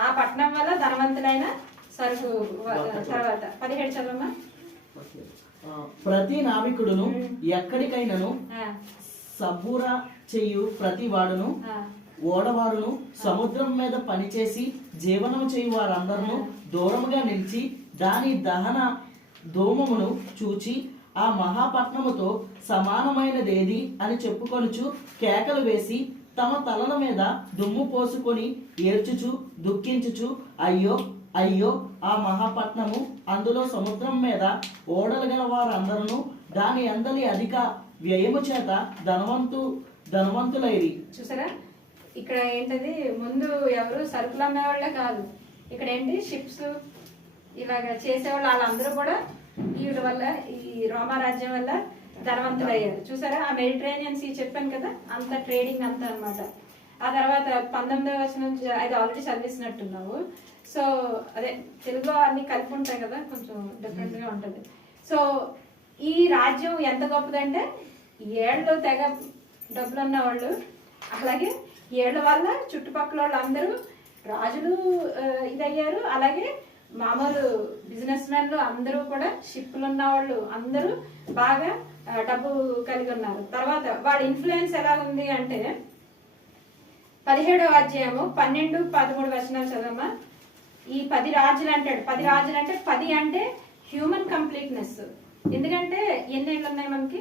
ఆ పట్టణం వల్ల ధనవంతులైన సరుకు తర్వాత 17 చదవమ్మా. ప్రతి నావికుడును ఎక్కడికైనాను సబ్బూర చేయు ప్రతి వాడును ఓడవారును సముద్రం మీద పనిచేసి జీవనము చేయు వారందరూ దూరముగా నిలిచి దాని దహన ధూమమును చూచి ఆ మహాపట్నముతో సమానమైనదేది అని చెప్పుకొనుచు కేకలు వేసి తమ తలల మీద దుమ్ము పోసుకొని ఏడ్చుచు దుఃఖించుచు, అయ్యో అయ్యో ఆ మహాపట్నము, అందులో సముద్రం మీద ఓడలు గల వారందరూ దాని అందలి అధిక వ్యయము చేత ధనవంతులైరి. చూసారా, ఇక్కడ ఏంటది, ముందు ఎవరు సరుకులు అమ్మేవాళ్ళే కాదు, ఇక్కడ ఏంటి షిప్స్ ఇలాగ చేసేవాళ్ళు వాళ్ళందరూ కూడా వీళ్ళ వల్ల ఈ రోమా రాజ్యం వల్ల ధనవంతులు అయ్యారు. చూసారా, ఆ మెడిటరేనియన్ సీ చెప్పాను కదా, అంత ట్రేడింగ్ అంతా అనమాట. ఆ తర్వాత 19వ వచనం అది ఆల్రెడీ చదివిస్తున్నట్టున్నావు. సో అదే తెలుగులో అన్ని కలిపి ఉంటాయి కదా, కొంచెం డిఫరెంట్ గా ఉంటుంది. సో ఈ రాజ్యం ఎంత గొప్పదంటే ఏళ్ళు తెగ డబ్బులు ఉన్న వాళ్ళు, అలాగే ఏళ్ళ వల్ల చుట్టుపక్కల వాళ్ళు అందరూ రాజులు ఇదయ్యారు. అలాగే మామూలు బిజినెస్ మెన్లు అందరూ కూడా షిప్లు ఉన్న వాళ్ళు అందరూ బాగా డబ్బు కలిగి ఉన్నారు. తర్వాత వాళ్ళ ఇన్ఫ్లుయెన్స్ ఎలా ఉంది అంటే 17వ అధ్యాయము 12, 13 వచనాలు చదవమ్మా. ఈ 10 రాజులు అంటాడు. 10 రాజులు అంటే 10 అంటే హ్యూమన్ కంప్లీట్నెస్. ఎందుకంటే ఎన్ని ఏళ్ళు ఉన్నాయి మనకి,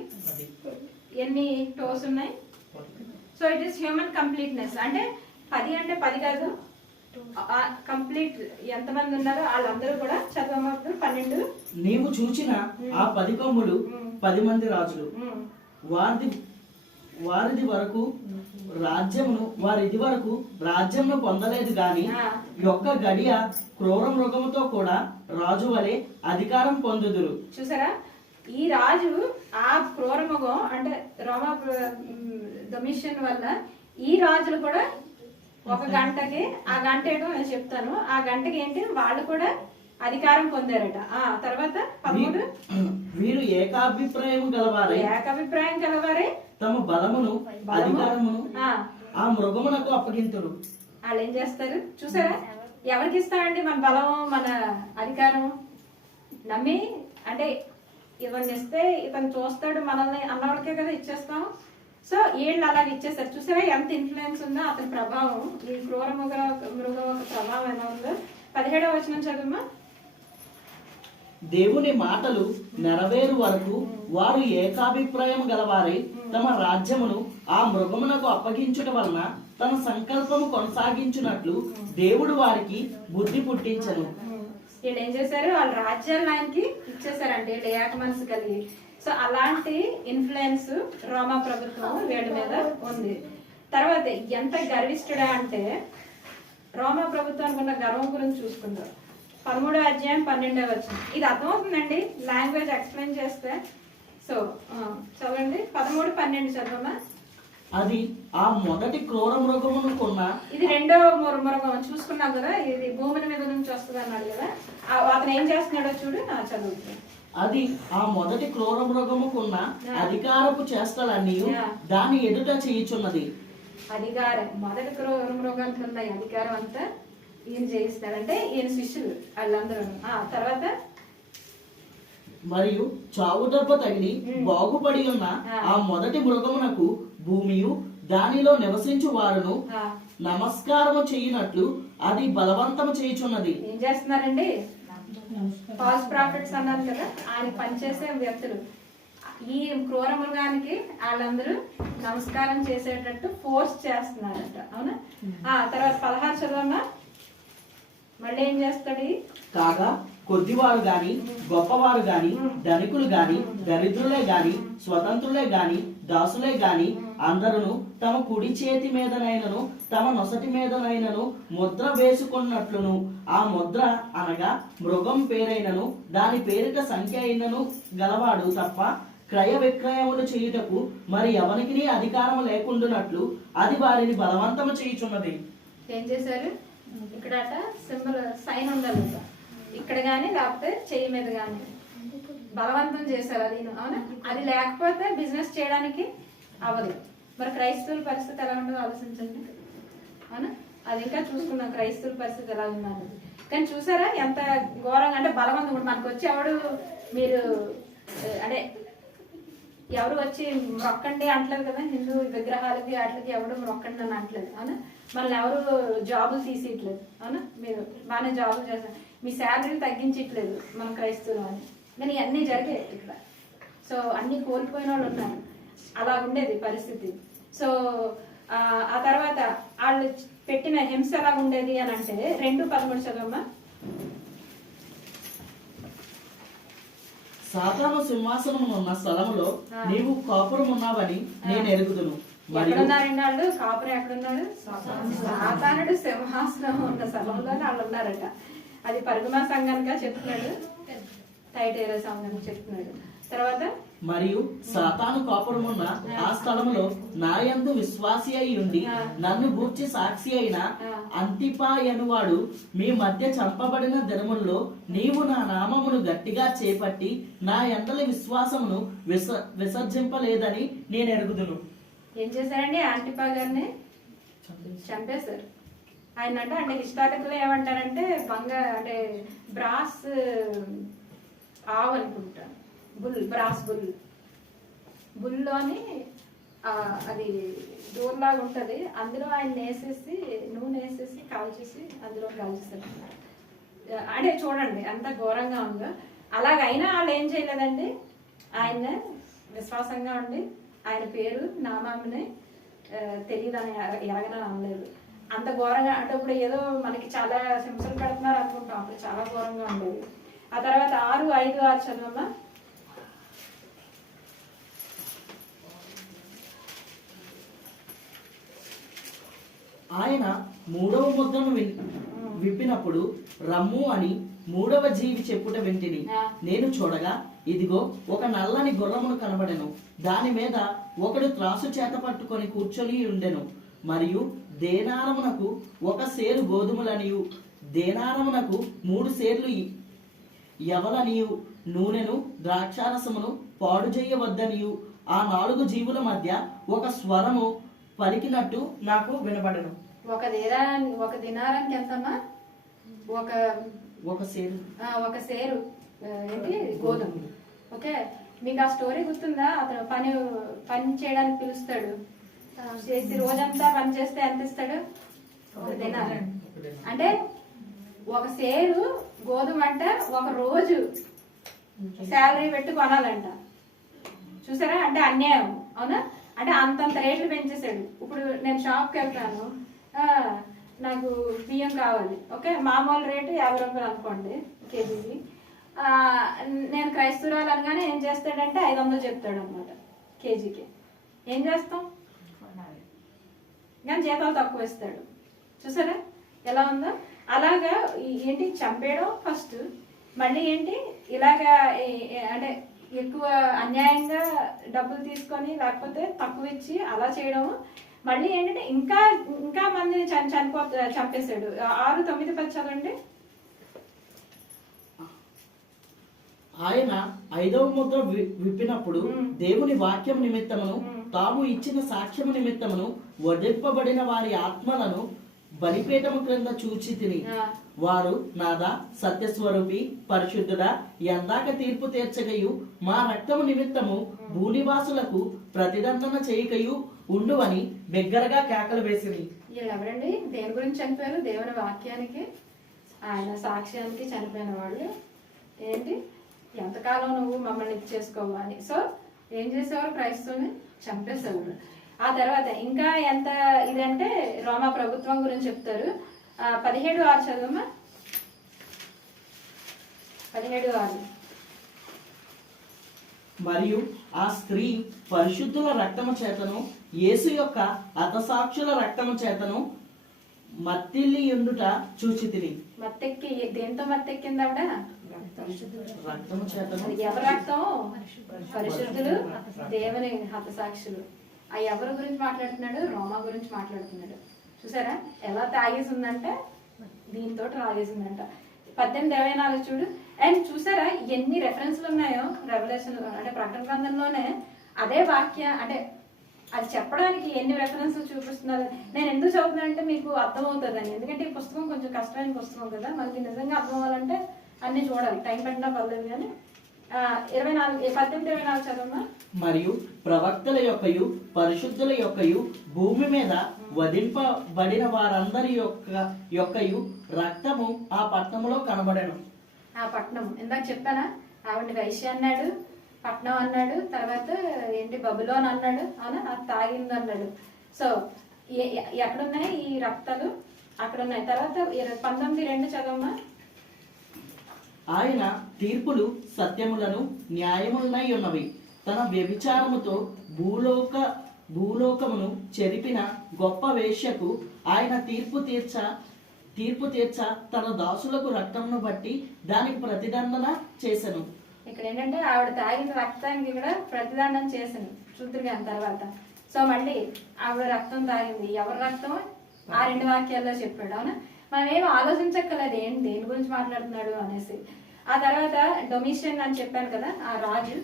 ఎన్ని టోస్ ఉన్నాయి. So it is human completeness. అంటే 10 అంటే 10 కాదు, కంప్లీట్ ఎంతమంది ఉన్నారో వాళ్ళందరూ కూడా చదవమప్పుడు 12. నీవు చూచిన ఆ 10 కొమ్ములు 10 మంది రాజులు, వారిది వరకు రాజ్యమును వారిది వరకు రాజ్యమును పొందలేదు గాని యొక్క గడియ క్రూర మృగముతో కూడా రాజు వలె అధికారం పొందుదురు. చూసారా, ఈ రాజు ఆ క్రూర మృగం అంటే రోమా డొమిషన్ వల్ల ఈ రాజులు కూడా ఒక గంటకి, ఆ గంట ఏంటో నేను చెప్తాను, ఆ గంటకి ఏంటి వాళ్ళు కూడా అధికారం పొందారట. ఆ తర్వాత 13, వీరు ఏకాభిప్రాయం గలవారే తమ బలమును అధికారమును ఆ మృగమునకు అప్పగింతురు. వాళ్ళు ఏం చేస్తారు చూసారా, ఎవరికి ఇస్తామండి మన బలం మన అధికారం? నమ్మి అంటే ఇవన్నీ ఇస్తే ఇతను చూస్తాడు మనల్ని అన్నవాళ్ళకే కదా ఇచ్చేస్తాం. సో వీళ్ళు అలాగే ఇచ్చేస్తారు. చూసారా ఎంత ఇన్ఫ్లుయెన్స్ ఉందో అతని ప్రభావం, ఈ క్రూర మృగం ప్రభావం ఎలా ఉందో. 17వ వచనం చదువుమా. దేవుని మాటలు నెరవేరు వరకు వారు ఏకాభిప్రాయం గలవారై తమ రాజ్యమును ఆ మృగమునకు అప్పగించుట వలన తన సంకల్పము కొనసాగించున్నట్లు దేవుడు వారికి బుద్ధి పుట్టించను. వీళ్ళు ఏం చేశారు, వాళ్ళ రాజ్యాలను ఆయనకి ఇచ్చేసారంటే వీళ్ళు ఏక మనసు కలిగి. సో అలాంటి ఇన్ఫ్లుయెన్స్ రోమా ప్రభుత్వం వీళ్ళ మీద ఉంది. తర్వాత ఎంత గర్విష్ఠుడా అంటే రోమా ప్రభుత్వానికి ఉన్న గర్వం గురించి చూసుకుంటారు. 13వ అధ్యాయం 12వ వచనం. ఇది అర్థమవుతుందండి లాంగ్వేజ్ ఎక్స్ప్లెయిన్ చేస్తే. సో చదవండి 13, 12 చదవమా. అది ఆ మొదటి క్రూర మృగమును కొన్న, ఇది రెండో మృగం చూసుకున్నాం కదా, ఇది భూమి మీద నుంచి వస్తుంది అన్నాడు కదా, అతను ఏం చేస్తున్నాడో చూడు, చదువుతుంది. అది ఆ మొదటి క్రూర మృగముకున్న అధికారపు చేష్టలన్నీ దాని ఎదుట చేయుచున్నది. అధికారం మొదటి క్రూర మృగానికి ఉన్న అధికారం అంతా ఈయన చేయిస్తాడంటే ఈయన శిష్యులు వాళ్ళందరూ. తర్వాత మరియు చావు దెబ్బ తగిలి బాగుపడి ఉన్న ఆ మొదటి మృగమునకు భూమియు దానిలో నివసించు వారును నమస్కారము చేయునట్లు అది బలవంతము చేయుచున్నది. ఏం చేస్తున్నారండి, ఫాల్స్ ప్రాఫిట్స్ అన్నారు కదా, ఆయన పనిచేసే వ్యక్తులు ఈ క్రూర మృగానికి వాళ్ళందరూ నమస్కారం చేసేటట్టు ఫోర్స్ చేస్తున్నారట. అవునా? తర్వాత 16 చదవమ్మా. మళ్ళీ ఏం చేస్తాడు? కాగా కొద్దివారు గాని గొప్పవారు గాని ధనికులు గాని దరిద్రులే గాని స్వతంత్రులే గాని దాసులే గాని అందరూ తమ కుడి చేతి మీదనైనను తమ నొసటి మీదనైనను ముద్ర వేసుకున్నట్లును, ఆ ముద్ర అనగా మృగం పేరైనను దాని పేరిట సంఖ్య అయినను గలవాడు తప్ప క్రయ విక్రయములు చేయుటకు మరి ఎవరికి అధికారం లేకుండానట్లు అది వారిని బలవంతము చేయుచున్నది. ఏం చేశారు? ఇక్కడట సింబల్ సైన్ ఉండాలి ఇక్కడ గాని, లేకపోతే చెయ్యి మీద గాని బలవంతం చేశారు. అది అవునా? అది లేకపోతే బిజినెస్ చేయడానికి అవ్వదు. మరి క్రైస్తవుల పరిస్థితి ఎలా ఉంటుందో ఆలోచించండి. అవునా? అది ఇంకా చూసుకున్నాం క్రైస్తవుల పరిస్థితి ఎలా ఉందా అనేది. కానీ చూసారా ఎంత ఘోరంగా అంటే బలవంతం. మనకు వచ్చి ఎవడు మీరు అంటే ఎవరు వచ్చి మొక్కండి అంటలేదు కదా, హిందూ విగ్రహాలకి వాటికి ఎవడు మొక్కండి అని అంటలేదు. అవునా? మనల్ని ఎవరు జాబులు తీసేయట్లేదు. అవునా? మీరు బాగానే జాబులు చేస్తారు, మీ శాలరీలు తగ్గించట్లేదు మన క్రైస్తవులు అని. కానీ అన్నీ జరిగాయి ఇక్కడ. సో అన్నీ కోల్పోయిన వాళ్ళు ఉన్నారు. అలా ఉండేది పరిస్థితి. సో ఆ తర్వాత వాళ్ళు పెట్టిన హింస ఎలా ఉండేది అని అంటే 2:13 చదవమ్మా. సాతాను సింహాసనం ఉన్న స్థలములో నీవు కాపురం ఉన్నావని నేను ఎరుగుదును. ఎక్కడున్నారండి వాళ్ళు? కాపురం ఎక్కడున్నారు? సాతానుడు సింహాసనం ఉన్న స్థలంలో వాళ్ళు ఉన్నారట. అది పరగమ సంఘానిగా చెప్తున్నాడు, టైటైరా సంఘానికి చెప్తున్నాడు. తర్వాత మరియు సాతాను కాపురమున్న ఆ స్థలములో నా యందు విశ్వాసి అయి ఉండి నన్ను గూర్చి సాక్షి అయిన అంతిపా అనువాడు మీ మధ్య చంపబడిన దినముల్లో నీవు నా నామమును గట్టిగా చేపట్టి నా ఎంతల విశ్వాసమును విసర్జింపలేదని నేను ఎరుగుదును. ఏం చేశారండి? అంటిపా గారిని చంపేశారు. ఆయన అంటే హిస్టారికల్ ఏమంటారంటే అంటే బ్రాస్ ఆవు అనుకుంటాను, బ్రాస్ బుల్లోని అది దూరంలాగా ఉంటుంది. అందులో ఆయన వేసేసి నూనె వేసేసి కాల్చేసి అందులో కాల్చేస్తారు. అంటే చూడండి ఎంత ఘోరంగా ఉందో. అలాగైనా వాళ్ళు ఏం చేయలేదండి, ఆయన విశ్వాసంగా ఉండి ఆయన పేరు నామాన్ని తెలియదని ఎరగనని అనలేదు. అంత ఘోరంగా అంటే ఇప్పుడు ఏదో మనకి చాలా హింసలు పెడుతున్నారు అనుకుంటాం, అప్పుడు చాలా ఘోరంగా ఉండేది. ఆ తర్వాత 6:5-6 చదవమ్మా. ఆయన 3వ ముద్రను విప్పినప్పుడు రమ్ము అని 3వ జీవి చెప్పుట వింటిని. నేను చూడగా ఇదిగో ఒక నల్లని గుర్రమును కనబడెను. దాని మీద ఒకడు త్రాసు చేత పట్టుకొని కూర్చొని ఉండెను. మరియు దేనారమునకు 1 సేరు గోధుమలనియు దేనారమునకు 3 సేర్లు యవలనియు నూనెను ద్రాక్షారసమును పాడు చేయవద్దనియు ఆ 4 జీవుల మధ్య ఒక స్వరము పలికినట్టు నాకు వినబడను. ఒక దినారానికి ఎంతమ్మా? ఒక సేరు ఏంటి? గోధుమ. ఓకే, మీకు ఆ స్టోరీ గుర్తుందా? అతను పని చేయడానికి పిలుస్తాడు, చేసి రోజంతా పని చేస్తే ఎంత ఇస్తాడు? 1 దినారం. అంటే 1 సేరు గోధుమ అంటే 1 రోజు శాలరీ పెట్టి కొనాలంట. చూసారా? అంటే అన్యాయం. అవునా? అంటే అంతంత రేట్లు పెంచేసాడు. ఇప్పుడు నేను షాప్కి వెళ్తాను, నాకు బియ్యం కావాలి. ఓకే, మామూలు రేటు 50 రూపాయలు అనుకోండి కేజీకి. నేను క్రైస్తవురాలు అనగానే ఏం చేస్తాడంటే 500 చెప్తాడు అనమాట కేజీకి. ఏం చేస్తాం? కానీ జీతాలు తక్కువ ఇస్తాడు. చూసారా ఎలా ఉందో? అలాగా ఏంటి చంపేయడం ఫస్ట్, మళ్ళీ ఏంటి ఇలాగా అంటే ఎక్కువ అన్యాయంగా డబ్బులు తీసుకొని లేకపోతే తక్కువ ఇచ్చి అలా చేయడం. మళ్ళీ ఏంటంటే ఇంకా మందిని చంపేశాడు. 6:9-10 చదవండి. ఆయన 5వ ముద్ర విప్పినప్పుడు దేవుని వాక్యం నిమిత్తమును తాము ఇచ్చిన సాక్ష్యము నిమిత్తమును వధింపబడిన వారి ఆత్మలను బలిపీఠము క్రింద చూచి తిని వారు నాదా సత్యస్వరూపి పరిశుద్ధుడా ఎందాక తీర్పు తీర్చగయు మా రక్తము నిమిత్తము భూనివాసులకు ప్రతిదండన చేయకయు ఉండువని బిగ్గరగా కేకలు వేసింది. ఎవరండి దేని గురించి చనిపోయారు? దేవుని వాక్యానికి ఆయన సాక్ష్యానికి చనిపోయిన వాళ్ళు. ఏంటి ఎంతకాలం నువ్వు మమ్మల్ని ఇచ్చేసుకోవాలి. సో ఏం చేసేవారు? క్రైస్తవుని చంపేసేవారు. ఆ తర్వాత ఇంకా ఎంత ఇదంటే రోమా ప్రభుత్వం గురించి చెప్తారు. 17:6 చదవమ్మా. 17:6. మరియు ఆ స్త్రీ పరిశుద్ధుల రక్తము చేతను యేసు యొక్క హతసాక్షుల రక్తము చేతను మత్తిల్లియుండుట చూచితిని. మత్తెక్కి దేంతో మత్తెక్కింది ఆవిడ? రక్తము చేతను. అది ఎవరి రక్తం? పరిశుద్ధులు, దేవుని హతసాక్షులు. ఆ ఎవరి గురించి మాట్లాడుతున్నాడు? రోమా గురించి మాట్లాడుతున్నాడు. చూసారా ఎలా తాగేసి ఉందంటే, దీంతో తాగేసిందంట. 18:24 చూడు. అండ్ చూసారా ఎన్ని రెఫరెన్స్లు ఉన్నాయో రెవల్యూషన్ అంటే ప్రకటన గ్రంథంలోనే అదే వాక్య అంటే అది చెప్పడానికి ఎన్ని రెఫరెన్స్లు చూపిస్తున్నారు. నేను ఎందుకు చదువుతున్నానంటే మీకు అర్థమవుతుందని. ఎందుకంటే ఈ పుస్తకం కొంచెం కష్టమైన పుస్తకం కదా, మనకి నిజంగా అర్థం అవ్వాలంటే అన్ని చూడాలి. టైం పట్టినా పర్లేదు కానీ 18:24 చదవమ్మా. మరియు ప్రవక్తల యొక్కయు పరిశుద్ధుల యొక్కయు భూమి మీద వధింపబడిన వారందరి యొక్కయు రక్తము ఆ పట్టణంలో కనబడెను. ఆ పట్నం ఇందాక చెప్పానా, ఆవిడ వైశ్య అన్నాడు, పట్నం అన్నాడు, తర్వాత ఏంటి బబులోన్ అన్నాడు, అవునా, అది తాగింది అన్నాడు. సో ఎక్కడున్నాయి ఈ రక్తాలు? అక్కడ ఉన్నాయి. తర్వాత 19:2 చదవమ్మా. ఆయన తీర్పులు సత్యములను న్యాయములనై ఉన్నవి. తన వ్యభిచారముతో భూలోకమును చెరిపిన గొప్ప వేశ్యకు ఆయన తీర్పు తీర్చ తన దాసులకు రక్తమును బట్టి దానికి ప్రతిదండన చేసెను. ఇక్కడ ఏంటంటే ఆవిడ తాగిన రక్తానికి కూడా ప్రతిదండన చేసాను చూద్దురుగా తర్వాత. సో మళ్ళీ ఆవిడ రక్తం తాగింది. ఎవరి రక్తం? ఆ 2 వాక్యాల్లో చెప్పాడు, అవునా. మనం ఏం ఆలోచించక్కర్లేదు ఏంటి దేని గురించి మాట్లాడుతున్నాడు అనేసి. ఆ తర్వాత డొమిషియన్ అని చెప్పాను కదా, ఆ రాజు,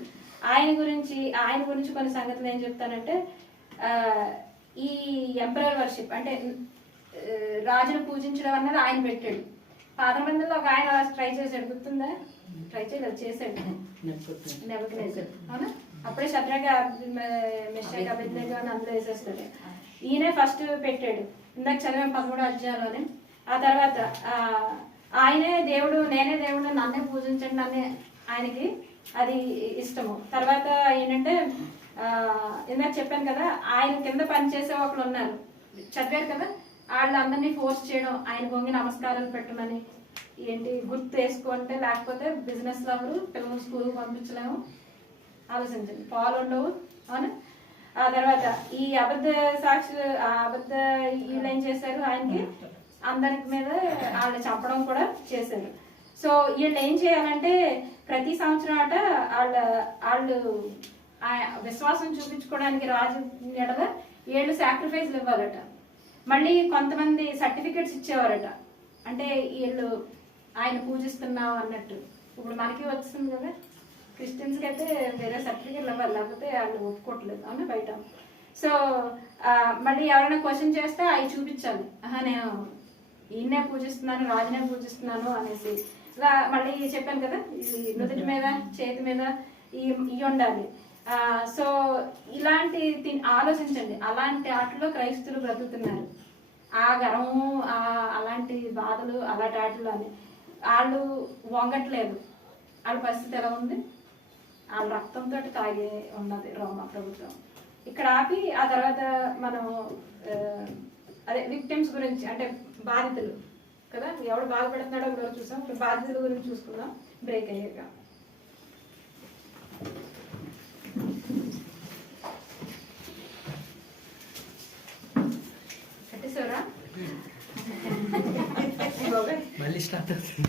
ఆయన గురించి కొన్ని సంగతులు ఏం చెప్తానంటే, ఈ ఎంపరర్ వర్షిప్ అంటే రాజును పూజించడం అన్నది ఆయన పెట్టాడు. పాత మందిలో ఒక ఆయన ట్రై చేశాడు, గుర్తుందా? ట్రై చేయలేదు, చేశాడు నెబుకద్నెజర్, అవునా. అప్పుడే శద్రక మెషక్ అబేద్నెగో అని అందులో వేసేస్తాడు. ఈయనే ఫస్ట్ పెట్టాడు. ఇందాక చదివాం 13వ అధ్యాయంలోనే. ఆ తర్వాత ఆయనే దేవుడు, నేనే దేవుడు, నన్నే పూజించండి, నన్నే, ఆయనకి అది ఇష్టము. తర్వాత ఏంటంటే ఇందాక చెప్పాను కదా, ఆయన కింద పనిచేసే ఒకళ్ళు ఉన్నారు, చదివారు కదా, వాళ్ళందరినీ ఫోర్స్ చేయడం, ఆయన కొంగి నమస్కారాలు పెట్టమని. ఏంటి గుర్తు వేసుకుంటే, లేకపోతే బిజినెస్ లవరు, పిల్లలు స్కూల్కి పంపించలేము. ఆలోచించండి, పాలు ఉండవు, అవును. ఆ తర్వాత ఈ అబద్ధ సాక్షులు, ఆ అబద్ధ వీళ్ళు ఏం చేశారు, ఆయనకి అందరికి మీద వాళ్ళని చంపడం కూడా చేశారు. సో వీళ్ళు ఏం చేయాలంటే ప్రతి సంవత్సరం అట వాళ్ళు విశ్వాసం చూపించుకోవడానికి రాజు ఎడల 7 సాక్రిఫైస్లు ఇవ్వాలట. మళ్ళీ కొంతమంది సర్టిఫికెట్స్ ఇచ్చేవారట, అంటే వీళ్ళు ఆయన పూజిస్తున్నాం అన్నట్టు. ఇప్పుడు మనకి వస్తుంది కదా, క్రిస్టియన్స్కి అయితే వేరే సర్టిఫికెట్లు ఇవ్వాలి, లేకపోతే వాళ్ళు ఒప్పుకోవట్లేదు, అవునా, బయట. సో మళ్ళీ ఎవరైనా క్వశ్చన్ చేస్తే అవి చూపించాలి, నేను ఈయన్నే పూజిస్తున్నాను, రాజునే పూజిస్తున్నాను అనేసి. ఇలా మళ్ళీ చెప్పాను కదా, ఈ నుదుటి మీద, చేతి మీద ఇవి ఉండాలి. సో ఇలాంటి ఆలోచించండి, అలాంటి ఆటలో క్రైస్తువులు బ్రతుకుతున్నారు. ఆ గర్వము, అలాంటి బాధలు, అలాంటి ఆటలు అని వాళ్ళు వంగట్లేదు. వాళ్ళ పరిస్థితి ఎలా ఉంది? వాళ్ళ రక్తంతో తాగే ఉన్నది రోమా ప్రభుత్వం. ఇక్కడ ఆపి ఆ తర్వాత మనం అదే విక్టిమ్స్ గురించి, అంటే బాధితులు కదా, ఎవడు బాధపడుతున్నాడో కూడా చూసాం. ఇప్పుడు బాధితుల గురించి చూసుకుందాం బ్రేక్ అయ్యాక. కట్టేసారా? మళ్ళీ స్టార్ట్ అవుతుంది.